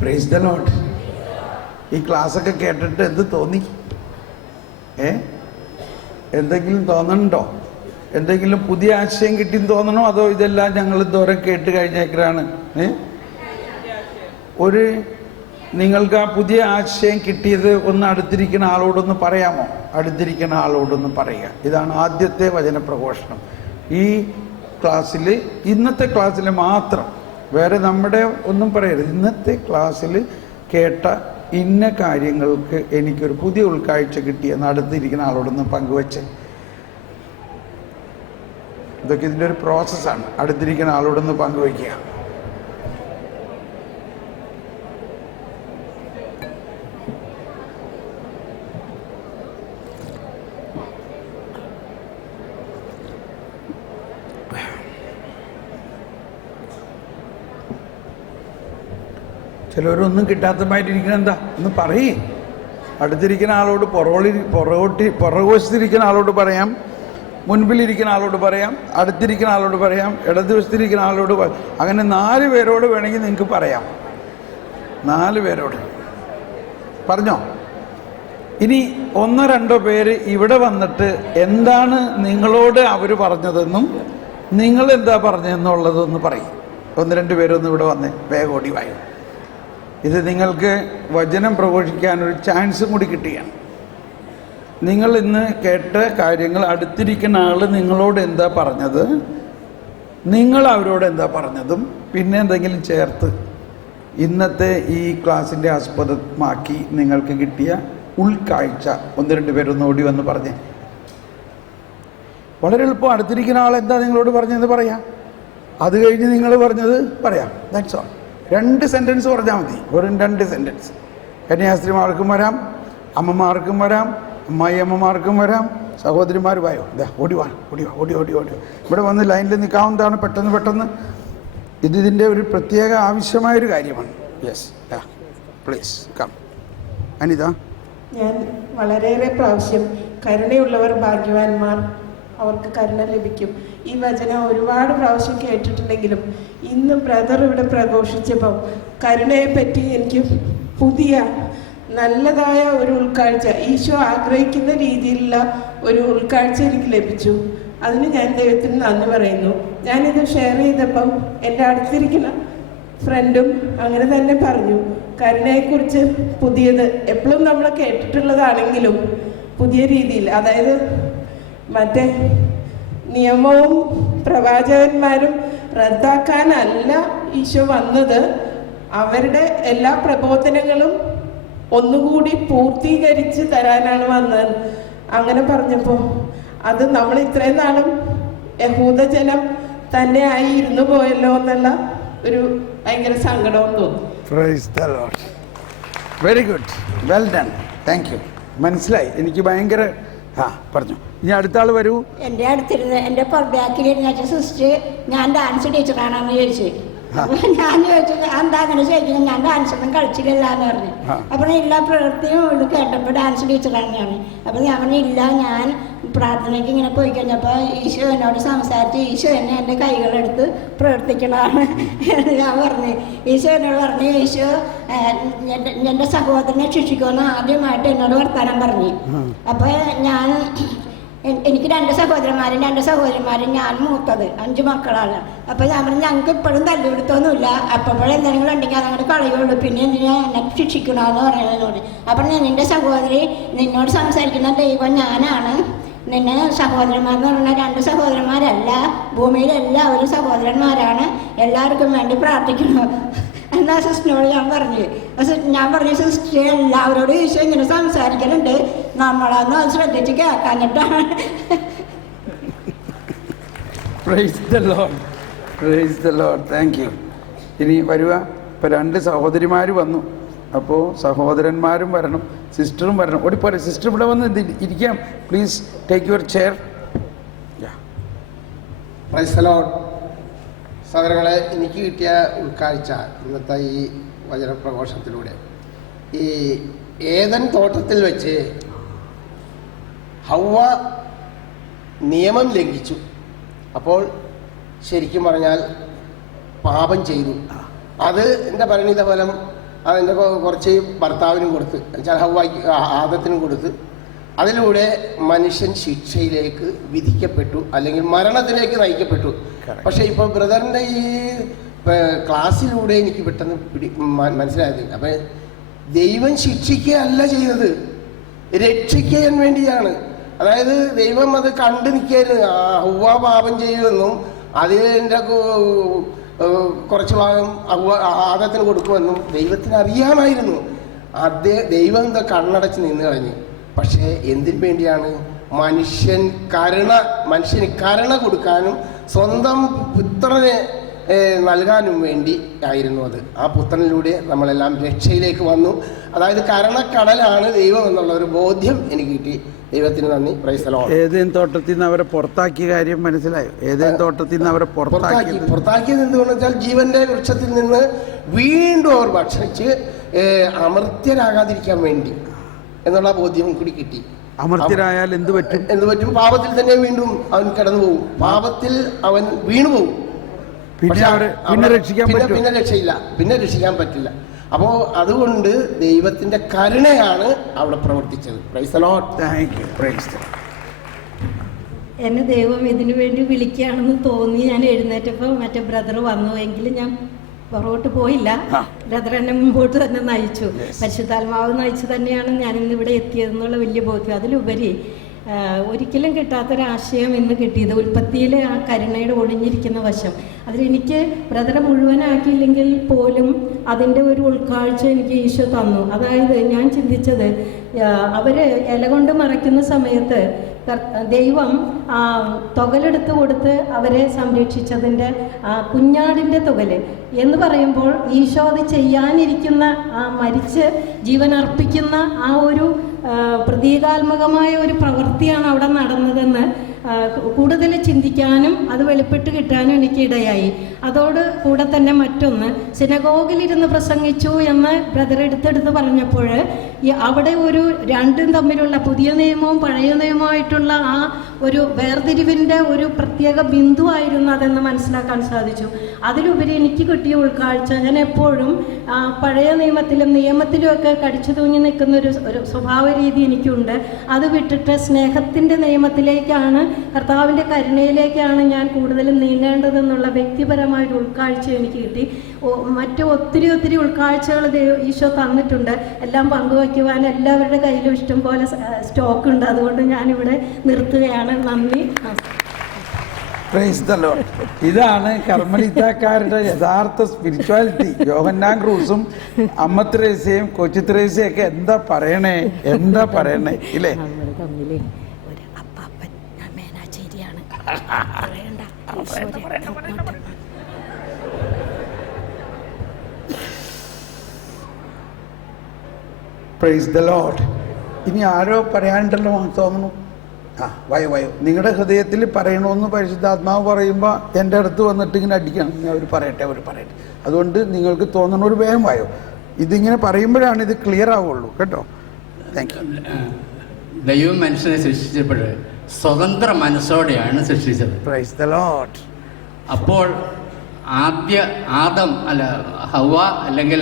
Praise the Lord. ഈ ക്ലാസ്സൊക്കെ കേട്ടിട്ട് എന്ത് തോന്നി? എന്തെങ്കിലും തോന്നണുണ്ടോ? എന്തെങ്കിലും പുതിയ ആശയം കിട്ടിയെന്ന് തോന്നണോ? അതോ ഇതെല്ലാം ഞങ്ങൾ ദൂരം കേട്ട് കഴിഞ്ഞേക്കലാണ്? ഒരു നിങ്ങൾക്ക് ആ പുതിയ ആശയം കിട്ടിയത് ഒന്ന് അടുത്തിരിക്കുന്ന ആളോടൊന്ന് പറയാമോ? അടുത്തിരിക്കുന്ന ആളോടൊന്ന് പറയുക. ഇതാണ് ആദ്യത്തെ വചന പ്രഘോഷണം. ഈ ക്ലാസ്സിൽ, ഇന്നത്തെ ക്ലാസ്സിൽ മാത്രം, വേറെ നമ്മുടെ ഒന്നും പറയരുത്. ഇന്നത്തെ ക്ലാസ്സിൽ കേട്ട ഇന്ന കാര്യങ്ങൾക്ക് എനിക്കൊരു പുതിയ ഉൾക്കാഴ്ച കിട്ടിയെന്ന് അടുത്തിരിക്കുന്ന ആളോടൊന്ന് പങ്കുവെച്ച്. ഇതൊക്കെ ഇതിൻ്റെ ഒരു പ്രോസസ്സാണ്. അടുത്തിരിക്കുന്ന ആളോടൊന്ന് പങ്കുവയ്ക്കുക. ചിലവരൊന്നും കിട്ടാത്തമായിട്ടിരിക്കുന്ന എന്താ ഒന്ന് പറയേ. അടുത്തിരിക്കുന്ന ആളോട്, പുറകുവശത്തിരിക്കുന്ന ആളോട് പറയാം, മുൻപിലിരിക്കുന്ന ആളോട് പറയാം, അടുത്തിരിക്കുന്ന ആളോട് പറയാം, ഇടതുവശത്തിരിക്കുന്ന ആളോട് അങ്ങനെ 4 പേരോട് വേണമെങ്കിൽ നിങ്ങൾക്ക് പറയാം. 4 പേരോട് പറഞ്ഞോ. ഇനി 1-2 പേര് ഇവിടെ വന്നിട്ട് എന്താണ് നിങ്ങളോട് അവർ പറഞ്ഞതെന്നും നിങ്ങൾ എന്താ പറഞ്ഞതെന്നുള്ളതൊന്ന് പറയും. 1-2 പേരൊന്നും ഇവിടെ വന്നേ, വേഗം ഓടി വായോ. ഇത് നിങ്ങൾക്ക് വചനം പ്രഘോഷിക്കാനൊരു ചാൻസും കൂടി കിട്ടുകയാണ്. നിങ്ങൾ ഇന്ന് കേട്ട കാര്യങ്ങൾ അടുത്തിരിക്കുന്ന ആൾ നിങ്ങളോട് എന്താ പറഞ്ഞത്, നിങ്ങൾ അവരോട് എന്താ പറഞ്ഞതും പിന്നെ എന്തെങ്കിലും ചേർത്ത് ഇന്നത്തെ ഈ ക്ലാസ്സിൻ്റെ ആസ്പദമാക്കി നിങ്ങൾക്ക് കിട്ടിയ ഉൾക്കാഴ്ച 1-2 പേരൊന്ന് ഓടി വന്ന് പറഞ്ഞേ. വളരെ എളുപ്പം. അടുത്തിരിക്കുന്ന ആൾ എന്താ നിങ്ങളോട് പറഞ്ഞത് പറയാം. അത് കഴിഞ്ഞ് നിങ്ങൾ പറഞ്ഞത് പറയാം. That's all. 2 സെൻറ്റൻസ് പറഞ്ഞാൽ മതി. വെറും 2 സെൻറ്റൻസ്. കന്യാസ്ത്രീമാർക്കും വരാം, അമ്മമാർക്കും വരാം, അമ്മായിയമ്മമാർക്കും വരാം, സഹോദരിമാർ വായോ. ഇതാ ഓടി വാ. ഇവിടെ വന്ന് ലൈനിൽ നിൽക്കാവുന്നതാണ്. പെട്ടെന്ന് ഇതിൻ്റെ ഒരു പ്രത്യേക ആവശ്യമായൊരു കാര്യമാണ്. Yes, please come. അനിത, ഞാൻ വളരെയേറെ പ്രാവശ്യം കരുണയുള്ളവർ ഭാഗ്യവാന്മാർ, അവർക്ക് കരുണ ലഭിക്കും, ഈ വചനം ഒരുപാട് പ്രാവശ്യം കേട്ടിട്ടുണ്ടെങ്കിലും ഇന്ന് ബ്രദർ ഇവിടെ പ്രഘോഷിച്ചപ്പോൾ കരുണയെപ്പറ്റി എനിക്ക് പുതിയ നല്ലതായ ഒരു ഉൾക്കാഴ്ച, ഈശോ ആഗ്രഹിക്കുന്ന രീതിയിലുള്ള ഒരു ഉൾക്കാഴ്ച എനിക്ക് ലഭിച്ചു. അതിന് ഞാൻ ദൈവത്തിന് നന്ദി പറയുന്നു. ഞാനിത് ഷെയർ ചെയ്തപ്പം എൻ്റെ അടുത്തിരിക്കുന്ന ഫ്രണ്ടും അങ്ങനെ തന്നെ പറഞ്ഞു. കരുണയെക്കുറിച്ച് പുതിയത് എപ്പോഴും നമ്മൾ കേട്ടിട്ടുള്ളതാണെങ്കിലും പുതിയ രീതിയിൽ, അതായത് മറ്റേ നിയമവും പ്രവാചകന്മാരും റദ്ദാക്കാനല്ല ഈശോ വന്നത്, അവരുടെ എല്ലാ പ്രബോധനങ്ങളും ഒന്നുകൂടി പൂർത്തീകരിച്ച് തരാനാണ് വന്നത്. അങ്ങനെ പറഞ്ഞപ്പോൾ അത് നമ്മൾ ഇത്രയും നാളും യഹൂദജനം തന്നെ ആയി ഇരുന്നു പോയല്ലോ എന്നുള്ള ഒരു ഭയങ്കര സങ്കടവും തോന്നി. Very good, well done, thank you. മനസ്സിലായി എനിക്ക്. ഭയങ്കര പറഞ്ഞു. ഇനി അടുത്ത ആൾ വരൂ. എൻ്റെ അടുത്തിരുന്ന് എൻ്റെ ബാക്കിലിരുന്ന സിസ്റ്റർ ഞാൻ ഡാൻസ് ടീച്ചറാണെന്ന് ചോദിച്ചു. അപ്പൊ ഞാൻ ചോദിച്ചു എന്താ അങ്ങനെ ചോദിക്കുന്നത്, ഞാൻ ഡാൻസ് ഒന്നും കളിച്ചില്ല എന്ന് പറഞ്ഞു. അപ്പോൾ എല്ലാ പ്രവൃത്തിയും ഇത് കേട്ടപ്പോൾ ഡാൻസ് ടീച്ചറാണ് ഞാൻ. അപ്പോൾ ഞാൻ പറഞ്ഞില്ല, ഞാൻ പ്രാർത്ഥനയ്ക്ക് ഇങ്ങനെ പോയി കഴിഞ്ഞപ്പോൾ ഈശോ എന്നോട് സംസാരിച്ച് ഈശോ എന്നെ എൻ്റെ കൈകളെടുത്ത് പ്രവർത്തിക്കണതാണ് എന്ന് ഞാൻ പറഞ്ഞു. ഈശോ എന്നോട് പറഞ്ഞു, ഈശോ എൻ്റെ സഹോദരനെ ശിക്ഷിക്കുമെന്ന് ആദ്യമായിട്ട് എന്നോട് വർത്താനം പറഞ്ഞു. അപ്പോൾ എനിക്ക് 2 സഹോദരന്മാരും ഞാൻ മൂത്തത്, 5 മക്കളാണ്. അപ്പോൾ ഞാൻ പറഞ്ഞു ഞങ്ങൾക്ക് ഇപ്പോഴും തല്ലുപിടുത്തൊന്നുമില്ല, അപ്പോഴും എന്തെങ്കിലും ഉണ്ടെങ്കിൽ അതങ്ങോട്ട് കളയുള്ളൂ, പിന്നെ എന്തിനാ എന്നെ ശിക്ഷിക്കണമെന്ന് പറയുന്നതിനോട്. അപ്പോൾ നിന്റെ സഹോദരി നിന്നോട് സംസാരിക്കുന്ന ദൈവം ഞാനാണ്, നിന്നെ സഹോദരന്മാരെന്ന് പറഞ്ഞാൽ 2 സഹോദരന്മാരല്ല, ഭൂമിയിൽ എല്ലാവരും സഹോദരന്മാരാണ്, എല്ലാവർക്കും വേണ്ടി പ്രാർത്ഥിക്കണം എന്നാ സിസ്റ്ററിനോട് ഞാൻ പറഞ്ഞു സിസ്റ്റർ എല്ലാവരോടും ഈശോ ഇങ്ങനെ സംസാരിക്കലുണ്ട്, നമ്മളൊന്നും അത് ശ്രദ്ധിച്ച് കേൾക്കാഞ്ഞിട്ടാണ്. Thank you. ഇനി വരുക. ഇപ്പോൾ 2 സഹോദരിമാർ വന്നു. അപ്പോൾ സഹോദരന്മാരും വരണം, സിസ്റ്ററും വരണം. ഓടിപ്പോരെ സിസ്റ്റർ, ഇവിടെ വന്ന് ഇരിക്കാം. Please take your chair. Price the Lord. സഹോദരങ്ങളെ, എനിക്ക് കിട്ടിയ ഉൾക്കാഴ്ച ഇന്നത്തെ ഈ വചനപ്രഘോഷത്തിലൂടെ, ഈ ഏദൻ തോട്ടത്തിൽ വെച്ച് ഹവ്വ നിയമം ലംഘിച്ചു. അപ്പോൾ ശരിക്കും പറഞ്ഞാൽ പാപം ചെയ്തു. അത് എൻ്റെ പരിണിത ഫലം അതിൻ്റെ കുറച്ച് ഭർത്താവിനും കൊടുത്ത് വെച്ചാൽ ഹവ്വായ്ക്ക് ആദത്തിനും കൊടുത്ത് അതിലൂടെ മനുഷ്യൻ ശിക്ഷയിലേക്ക് വിധിക്കപ്പെട്ടു, അല്ലെങ്കിൽ മരണത്തിലേക്ക് നയിക്കപ്പെട്ടു. പക്ഷേ ഇപ്പോൾ ബ്രദറിൻ്റെ ഈ ക്ലാസ്സിലൂടെ എനിക്ക് പെട്ടെന്ന് മനസ്സിലായത്, അപ്പം ദൈവം ശിക്ഷിക്കുകയല്ല ചെയ്തത്, രക്ഷിക്കാൻ വേണ്ടിയാണ്. അതായത് ദൈവം അത് കണ്ടു നിൽക്കായിരുന്നു. ഹവ്വ പാപം ചെയ്യുമെന്നും അതിൻ്റെ കുറച്ച് ഭാഗം ആദത്തിന് കൊടുക്കുമെന്നും ദൈവത്തിന് അറിയാമായിരുന്നു. ദൈവം എന്താ കണ്ണടച്ച് നിന്ന് കളഞ്ഞു. പക്ഷേ എന്തിനു വേണ്ടിയാണ്? മനുഷ്യന് കരുണ കൊടുക്കാനും സ്വന്തം പുത്രനെ നൽകാനും വേണ്ടി ആയിരുന്നു അത്. ആ പുത്രനിലൂടെ നമ്മളെല്ലാം രക്ഷയിലേക്ക് വന്നു. അതായത് കരുണക്കടലാണ് ദൈവം എന്നുള്ള ഒരു ബോധ്യം എനിക്ക് കിട്ടി. ദൈവത്തിന് നന്ദി. Price the Lord. ഏതേൻ തോട്ടത്തിൽ നിന്ന് അവരെ പുറത്താക്കിയ കാര്യം മനസ്സിലായോ? ഏതേൻ തോട്ടത്തിൽ നിന്ന് അവരെ പുറത്താക്കിയത് എന്തുകൊണ്ടെന്ന് വെച്ചാൽ ജീവന്റെ വൃക്ഷത്തിൽ നിന്ന് വീണ്ടും അവർ ഭക്ഷണിച്ച് അമർത്യരാകാതിരിക്കാൻ വേണ്ടി എന്നുള്ള ബോധ്യം കൂടി കിട്ടി. അമർത്യരായാൽ എന്ത് പറ്റും? പാപത്തിൽ തന്നെ വീണ്ടും അവൻ കടന്നു പോകും. പാപത്തിൽ അവൻ വീണു പോകും. പിന്നെ രക്ഷയില്ല, പിന്നെ രക്ഷിക്കാൻ പറ്റില്ല. അപ്പോൾ അതുകൊണ്ട് ദൈവത്തിന്റെ കരുണയാണ് അവിടെ പ്രവർത്തിച്ചത്. Price the Lord. Thank you. Praise the Lord. എന്നെ ദൈവം ഇതിനു വേണ്ടി വിളിക്കുകയാണെന്ന് തോന്നി ഞാൻ എഴുന്നേറ്റപ്പോൾ മറ്റേ ബ്രദർ വന്നു. എങ്കിലും ഞാൻ പുറകോട്ട് പോയില്ല. ബ്രദർ എന്നെ മുമ്പോട്ട് തന്നെ നയിച്ചു. പരിശുദ്ധാത്മാവ് നയിച്ചു തന്നെയാണ് ഞാൻ ഇന്നിവിടെ എത്തിയതെന്നുള്ള വലിയ ബോധ്യം. അതിലുപരി ഒരിക്കലും കിട്ടാത്തൊരാശയം ഇന്ന് കിട്ടിയത് ഉൽപ്പത്തിയിലെ ആ കരുണയുടെ ഒളിഞ്ഞിരിക്കുന്ന വശം. അതിലെനിക്ക് ബ്രദറെ മുഴുവനാക്കിയില്ലെങ്കിൽ പോലും അതിൻ്റെ ഒരു ഉൾക്കാഴ്ച എനിക്ക് ഈശോ തന്നു. അതായത് ഞാൻ ചിന്തിച്ചത്, അവർ ഇല കൊണ്ട് മറയ്ക്കുന്ന സമയത്ത് ദൈവം തുകലെടുത്ത് കൊടുത്ത് അവരെ സംരക്ഷിച്ചതിൻ്റെ കുഞ്ഞാടിൻ്റെ തുകല് എന്ന് പറയുമ്പോൾ ഈശോ അത് ചെയ്യാനിരിക്കുന്ന മരിച്ച് ജീവൻ അർപ്പിക്കുന്ന ആ ഒരു പ്രതീകാത്മകമായ ഒരു പ്രവൃത്തിയാണ് അവിടെ നടന്നതെന്ന് കൂടുതൽ ചിന്തിക്കാനും അത് വെളിപ്പെട്ട് കിട്ടാനും എനിക്ക് ഇടയായി. അതോട് കൂടെ തന്നെ മറ്റൊന്ന്, സിനഗോഗിലിരുന്ന് പ്രസംഗിച്ചു എന്ന് ബ്രദർ എടുത്തെടുത്ത് പറഞ്ഞപ്പോൾ അവിടെ ഒരു രണ്ടും തമ്മിലുള്ള പുതിയ നിയമവും പഴയ നിയമവുമായിട്ടുള്ള ആ ഒരു വേർതിരിവിൻ്റെ ഒരു പ്രത്യേക ബിന്ദുവായിരുന്നു അതെന്ന് മനസ്സിലാക്കാൻ സാധിച്ചു. അതിലുപരി എനിക്ക് കിട്ടിയ ഉൾക്കാഴ്ച, ഞാൻ എപ്പോഴും പഴയ നിയമത്തിലുമൊക്കെ കടിച്ചു തൂങ്ങി നിൽക്കുന്ന ഒരു സ്വഭാവ രീതി എനിക്കുണ്ട്. അത് വിട്ടിട്ട് സ്നേഹത്തിൻ്റെ നിയമത്തിലേക്കാണ്, കർത്താവിൻ്റെ കരുണയിലേക്കാണ് ഞാൻ കൂടുതലും നീങ്ങേണ്ടതെന്നുള്ള വ്യക്തിപരമായൊരു ഉൾക്കാഴ്ച എനിക്ക് കിട്ടി. മറ്റു ഒത്തിരി ഉൾക്കാഴ്ചകൾ ഈശോ തന്നിട്ടുണ്ട്. എല്ലാം പങ്കുവയ്ക്കുവാൻ എല്ലാവരുടെ കയ്യിലും ഇഷ്ടം പോലെ സ്റ്റോക്ക് ഉണ്ട്. അതുകൊണ്ട് ഞാനിവിടെ നിർത്തുകയാണ്. നന്ദി. Price the Lord. ഇതാണ് കർമ്മലിത്താക്കാരുടെ യഥാർത്ഥ സ്പിരിച്വാലിറ്റി. യോഹന്നാൻ ക്രൂസും അമ്മ ത്രേസ്യയും കൊച്ചു ത്രേസ്യയും ഒക്കെ എന്താ പറയണേ ഇല്ലേ? ഒരു അപ്പാപ്പൻ മേനാച്ചേരിയാണ്. Praise the lord. ഇനി ആരോ പറയാനുണ്ടല്ലോ തോന്നുന്നു. വയോ നിങ്ങളുടെ ഹൃദയത്തിൽ പറയണമെന്ന് പരിശുദ്ധാത്മാവ് പറയുമ്പോൾ എൻ്റെ അടുത്ത് വന്നിട്ട് ഇങ്ങനെ അടിക്കണം. അവർ പറയട്ടെ. അതുകൊണ്ട് നിങ്ങൾക്ക് തോന്നണ ഒരു വേഗം വായോ. ഇതിങ്ങനെ പറയുമ്പോഴാണ് ഇത് ക്ലിയർ ആവുള്ളൂ കേട്ടോ. Thank you. ദൈവം മനുഷ്യനെ സൃഷ്ടിച്ചപ്പോൾ സ്വതന്ത്ര മനസ്സോടെയാണ് സൃഷ്ടിച്ചത്. Price the Lord. അപ്പോൾ ഹവ്വ അല്ലെങ്കിൽ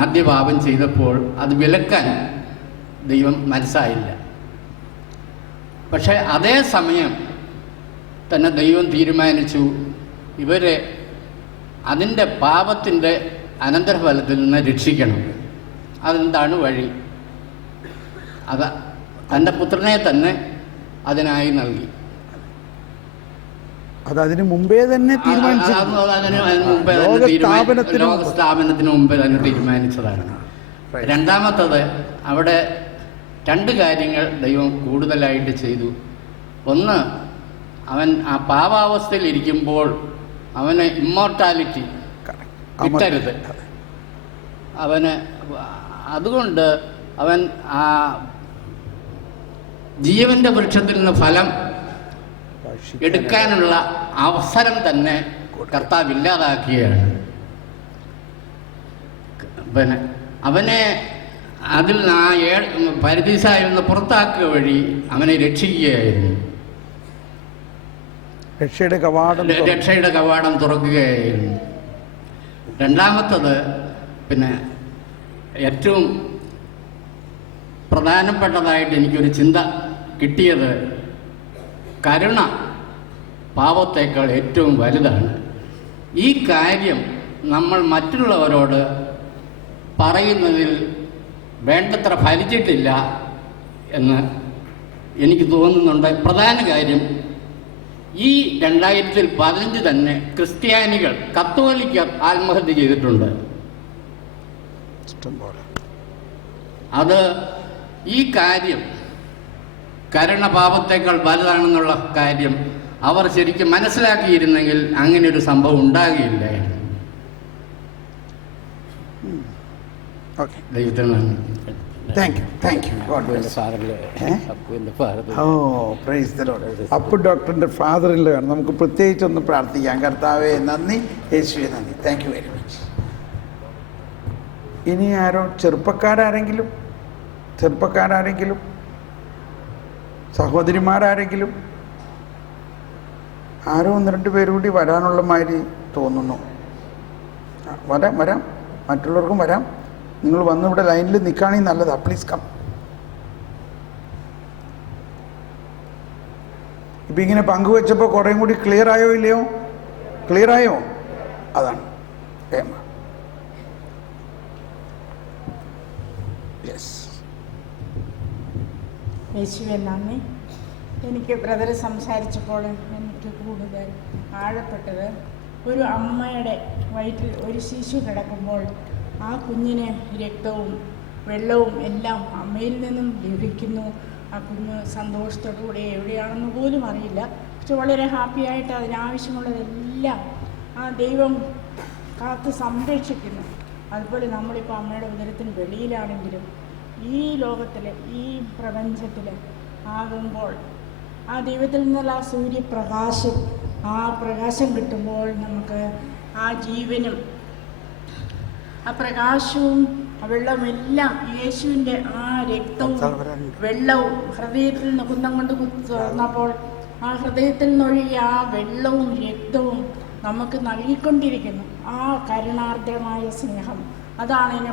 ആദ്യ പാപം ചെയ്തപ്പോൾ അത് വിലക്കാൻ ദൈവം മനസ്സായില്ല. പക്ഷേ അതേ സമയം തന്നെ ദൈവം തീരുമാനിച്ചു ഇവരെ അതിൻ്റെ പാപത്തിൻ്റെ അനന്തരഫലത്തിൽ നിന്ന് രക്ഷിക്കണം. അതെന്താണ് വഴി? തൻ്റെ പുത്രനെ തന്നെ അതിനായി നൽകി. അതിന് മുമ്പേ തന്നെ ലോകസ്ഥാപനത്തിന് മുമ്പേ തന്നെ തീരുമാനിച്ചതാണ്. രണ്ടാമത്തത്, അവിടെ രണ്ട് കാര്യങ്ങൾ ദൈവം കൂടുതലായിട്ട് ചെയ്തു. ഒന്ന്, അവൻ ആ പാപാവസ്ഥയിൽ ഇരിക്കുമ്പോൾ അവന് ഇമ്മോർട്ടാലിറ്റി കിട്ടരുത്. അതുകൊണ്ട് അവൻ ആ ജീവന്റെ വൃക്ഷത്തിൽ നിന്ന് ഫലം എടുക്കാനുള്ള അവസരം തന്നെ കർത്താവ് ഇല്ലാതാക്കുകയാണ്. അവനെ അതിൽ പരദീസായിരുന്ന പുറത്താക്കുക വഴി അവനെ രക്ഷിക്കുകയായിരുന്നു. രക്ഷയുടെ കവാടം തുറക്കുകയായിരുന്നു. രണ്ടാമത്തത്, ഏറ്റവും പ്രധാനപ്പെട്ടതായിട്ട് എനിക്കൊരു ചിന്ത കിട്ടിയത് കരുണ പാപത്തേക്കാൾ ഏറ്റവും വലുതാണ്. ഈ കാര്യം നമ്മൾ മറ്റുള്ളവരോട് പറയുന്നതിൽ വേണ്ടത്ര ഫലിച്ചിട്ടില്ല എന്ന് എനിക്ക് തോന്നുന്നുണ്ട്. പ്രധാന കാര്യം, ഈ 2015 തന്നെ ക്രിസ്ത്യാനികൾ, കത്തോലിക്കർ ആത്മഹത്യ ചെയ്തിട്ടുണ്ട്. അത് ഈ കാര്യം കരുണ പാപത്തേക്കാൾ വലുതാണെന്നുള്ള കാര്യം അവർ ശരിക്കും മനസ്സിലാക്കിയിരുന്നെങ്കിൽ അങ്ങനെ ഒരു സംഭവം ഉണ്ടാകുകയില്ലായിരുന്നു. ദൈവത്തിന് നന്ദി. അപ്പു ഡോക്ടറിന്റെ ഫാദറിലാണ്. നമുക്ക് പ്രത്യേകിച്ചൊന്ന് പ്രാർത്ഥിക്കാം. കർത്താവേ നന്ദി, യേശുവേ നന്ദി. Thank you very much. ഇനി ആരോ ചെറുപ്പക്കാരെങ്കിലും സഹോദരിമാരെങ്കിലും ആരോ 1-2 പേര് കൂടി വരാനുള്ള മാതിരി തോന്നുന്നു. വരാം മറ്റുള്ളവർക്കും വരാം. നിങ്ങൾ വന്ന് ഇവിടെ ലൈനിൽ നിൽക്കുകയാണെങ്കിൽ നല്ലതാ. Please come. ഇപ്പം ഇങ്ങനെ പങ്കുവെച്ചപ്പോൾ കുറേയും കൂടി ക്ലിയർ ആയോ ഇല്ലയോ? ക്ലിയർ ആയോ? അതാണ് യേശുവേ നന്ദി. എനിക്ക് ബ്രദർ സംസാരിച്ചപ്പോൾ എനിക്ക് കൂടുതൽ ആഴപ്പെട്ടത്, ഒരു അമ്മയുടെ വയറ്റിൽ ഒരു ശിശു കിടക്കുമ്പോൾ ആ കുഞ്ഞിന് രക്തവും വെള്ളവും എല്ലാം അമ്മയിൽ നിന്നും ലഭിക്കുന്നു. ആ കുഞ്ഞ് സന്തോഷത്തോടുകൂടി എവിടെയാണെന്ന് പോലും അറിയില്ല. പക്ഷെ വളരെ ഹാപ്പിയായിട്ട് അതിനാവശ്യമുള്ളതെല്ലാം ആ ദൈവം കാത്ത് സംരക്ഷിക്കുന്നു. അതുപോലെ നമ്മളിപ്പോൾ അമ്മയുടെ ഉദരത്തിന് വെളിയിലാണെങ്കിലും ഈ ലോകത്തിൽ, ഈ പ്രപഞ്ചത്തിൽ ആകുമ്പോൾ ആ ദൈവത്തിൽ നിന്നുള്ള ആ സൂര്യപ്രകാശം, ആ പ്രകാശം കിട്ടുമ്പോൾ നമുക്ക് ആ ജീവനും ആ പ്രകാശവും വെള്ളമെല്ലാം യേശുവിൻ്റെ ആ രക്തവും വെള്ളവും ഹൃദയത്തിൽ നിന്ന് കുന്തം കൊണ്ട് തുറന്നപ്പോൾ ആ ഹൃദയത്തിൽ നിന്നൊഴുകിയ ആ വെള്ളവും രക്തവും നമുക്ക് നൽകിക്കൊണ്ടിരിക്കുന്നു. ആ കരുണാർദ്രമായ സ്നേഹം അതാണ് എന്നെ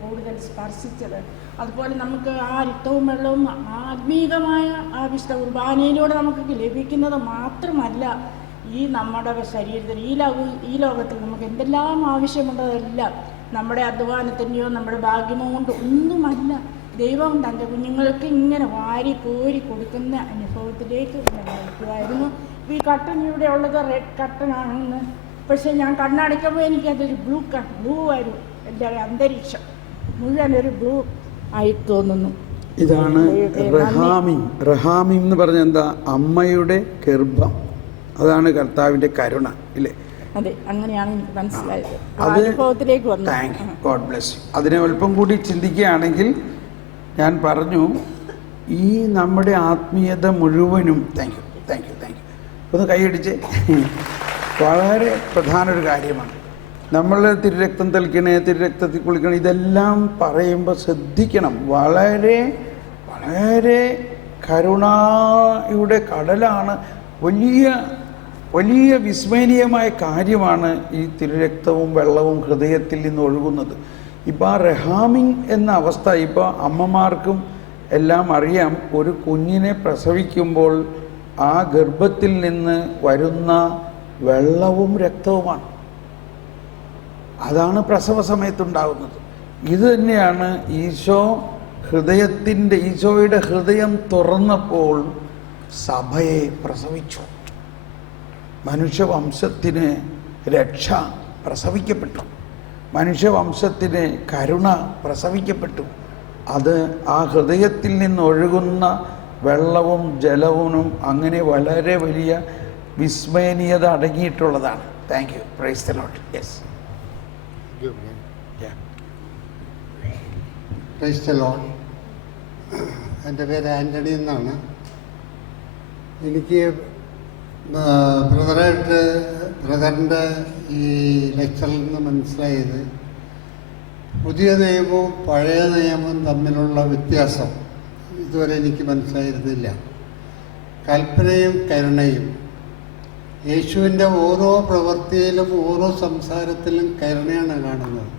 കൂടുതൽ സ്പർശിച്ചത്. അതുപോലെ നമുക്ക് ആ രക്തവും വെള്ളവും ആത്മീകമായ ആ വിശുദ്ധ കുർബാനയിലൂടെ നമുക്ക് ലഭിക്കുന്നത് മാത്രമല്ല, ഈ നമ്മുടെ ശരീരത്തിൽ ഈ ലോകത്തിൽ നമുക്ക് എന്തെല്ലാം ആവശ്യമുള്ളതെല്ലാം നമ്മുടെ അധ്വാനത്തിൻ്റെയോ നമ്മുടെ ഭാഗ്യമോ കൊണ്ട് ഒന്നുമല്ല, ദൈവം തൻ്റെ കുഞ്ഞുങ്ങൾക്ക് ഇങ്ങനെ വാരി കോരി കൊടുക്കുന്ന അനുഭവത്തിലേക്ക് നയിക്കുമായിരുന്നു. ഈ കട്ടൻ ഇവിടെ ഉള്ളത് റെഡ് കട്ടനാണെന്ന്, പക്ഷേ ഞാൻ കണ്ണടയ്ക്കുമ്പോൾ എനിക്കതൊരു ബ്ലൂ ആയിരുന്നു. എൻ്റെ അന്തരീക്ഷം മുഴുവൻ ഒരു ബ്ലൂ ആയി തോന്നുന്നു. ഇതാണ് റഹാമീം എന്ന് പറഞ്ഞ എന്താ? അമ്മയുടെ ഗർഭം. അതാണ് കർത്താവിൻ്റെ കരുണ, ഇല്ലേ? അതെ, അങ്ങനെയാണ് എനിക്ക് മനസ്സിലായത്. അനുഭവത്തിലേക്ക് വന്നു. Thank you, God bless you. അതിനെ അല്പം കൂടി ചിന്തിക്കുകയാണെങ്കിൽ ഞാൻ പറഞ്ഞു, ഈ നമ്മുടെ ആത്മീയത മുഴുവനും താങ്ക് യു ഒന്ന് കൈയടിച്ച്. വളരെ പ്രധാന ഒരു കാര്യമാണ്. നമ്മൾ തിരുരക്തം തളിക്കണേ, തിരുരക്തത്തിൽ കുളിക്കണേ, ഇതെല്ലാം പറയുമ്പോൾ ശ്രദ്ധിക്കണം. വളരെ വളരെ കരുണയുടെ കടലാണ്. വലിയ വിസ്മരണീയമായ കാര്യമാണ് ഈ തിരുരക്തവും വെള്ളവും ഹൃദയത്തിൽ നിന്ന് ഒഴുകുന്നത്. ഇപ്പോൾ ആ റഹാമിങ് എന്ന അവസ്ഥ ഇപ്പോൾ അമ്മമാർക്കും എല്ലാം അറിയാം. ഒരു കുഞ്ഞിനെ പ്രസവിക്കുമ്പോൾ ആ ഗർഭത്തിൽ നിന്ന് വരുന്ന വെള്ളവും രക്തവുമാണ്. അതാണ് പ്രസവ സമയത്തുണ്ടാകുന്നത്. ഇത് തന്നെയാണ് ഈശോയുടെ ഹൃദയം തുറന്നപ്പോൾ സഭയെ പ്രസവിച്ചു. മനുഷ്യവംശത്തിന് രക്ഷ പ്രസവിക്കപ്പെട്ടു. മനുഷ്യവംശത്തിന് കരുണ പ്രസവിക്കപ്പെട്ടു. അത് ആ ഹൃദയത്തിൽ നിന്നൊഴുകുന്ന വെള്ളവും ജലവും അങ്ങനെ വളരെ വലിയ വിസ്മയനീയത അടങ്ങിയിട്ടുള്ളതാണ്. Thank you. Praise the lord. Yes, praise the lord. എൻ്റെ പേര് ആൻ്റണി എന്നാണ്. എനിക്ക് ബ്രദറിൻ്റെ ഈ ലെക്ചറിൽ നിന്ന് മനസ്സിലായത്, പുതിയ നിയമവും പഴയ നിയമവും തമ്മിലുള്ള വ്യത്യാസം ഇതുവരെ എനിക്ക് മനസ്സിലായിരുന്നില്ല. കൽപ്പനയും കരുണയും, യേശുവിൻ്റെ ഓരോ പ്രവൃത്തിയിലും ഓരോ സംസാരത്തിലും കരുണയാണ് കാണുന്നത്.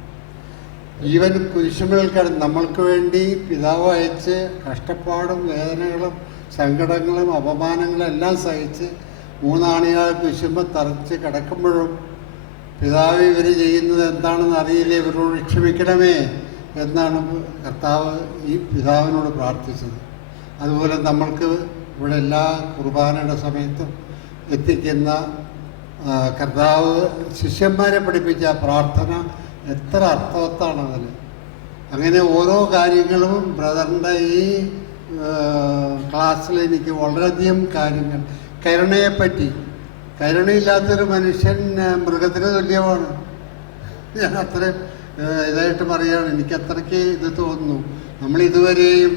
ഈവൻ കുരിശുമേൽ കിടന്ന് നമ്മൾക്ക് വേണ്ടി പിതാവ് അയച്ച് കഷ്ടപ്പാടും വേദനകളും സങ്കടങ്ങളും അപമാനങ്ങളും എല്ലാം സഹിച്ച് 3 ആണിയാൾ കുരിശുമ്പോൾ തറച്ച് കിടക്കുമ്പോഴും പിതാവ് ഇവർ ചെയ്യുന്നത് എന്താണെന്ന് അറിയില്ല, ഇവരോട് ക്ഷമിക്കണമേ എന്നാണ് കർത്താവ് ഈ പിതാവിനോട് പ്രാർത്ഥിച്ചത്. അതുപോലെ നമ്മൾക്ക് ഇവിടെ എല്ലാ കുർബാനയുടെ സമയത്തും എത്തിക്കുന്ന കർത്താവ് ശിഷ്യന്മാരെ പഠിപ്പിച്ച പ്രാർത്ഥന എത്ര അർത്ഥവത്താണ് അതിൽ. അങ്ങനെ ഓരോ കാര്യങ്ങളും ബ്രദറിൻ്റെ ഈ ക്ലാസ്സിൽ എനിക്ക് വളരെയധികം കാര്യങ്ങൾ, കരുണയെപ്പറ്റി, കരുണയില്ലാത്തൊരു മനുഷ്യൻ മൃഗത്തിന് തുല്യമാണ്. ഞാൻ അത്രയും ഇതായിട്ട് പറയുകയാണ്, എനിക്ക് അത്രയ്ക്ക് ഇത് തോന്നുന്നു. നമ്മളിതുവരെയും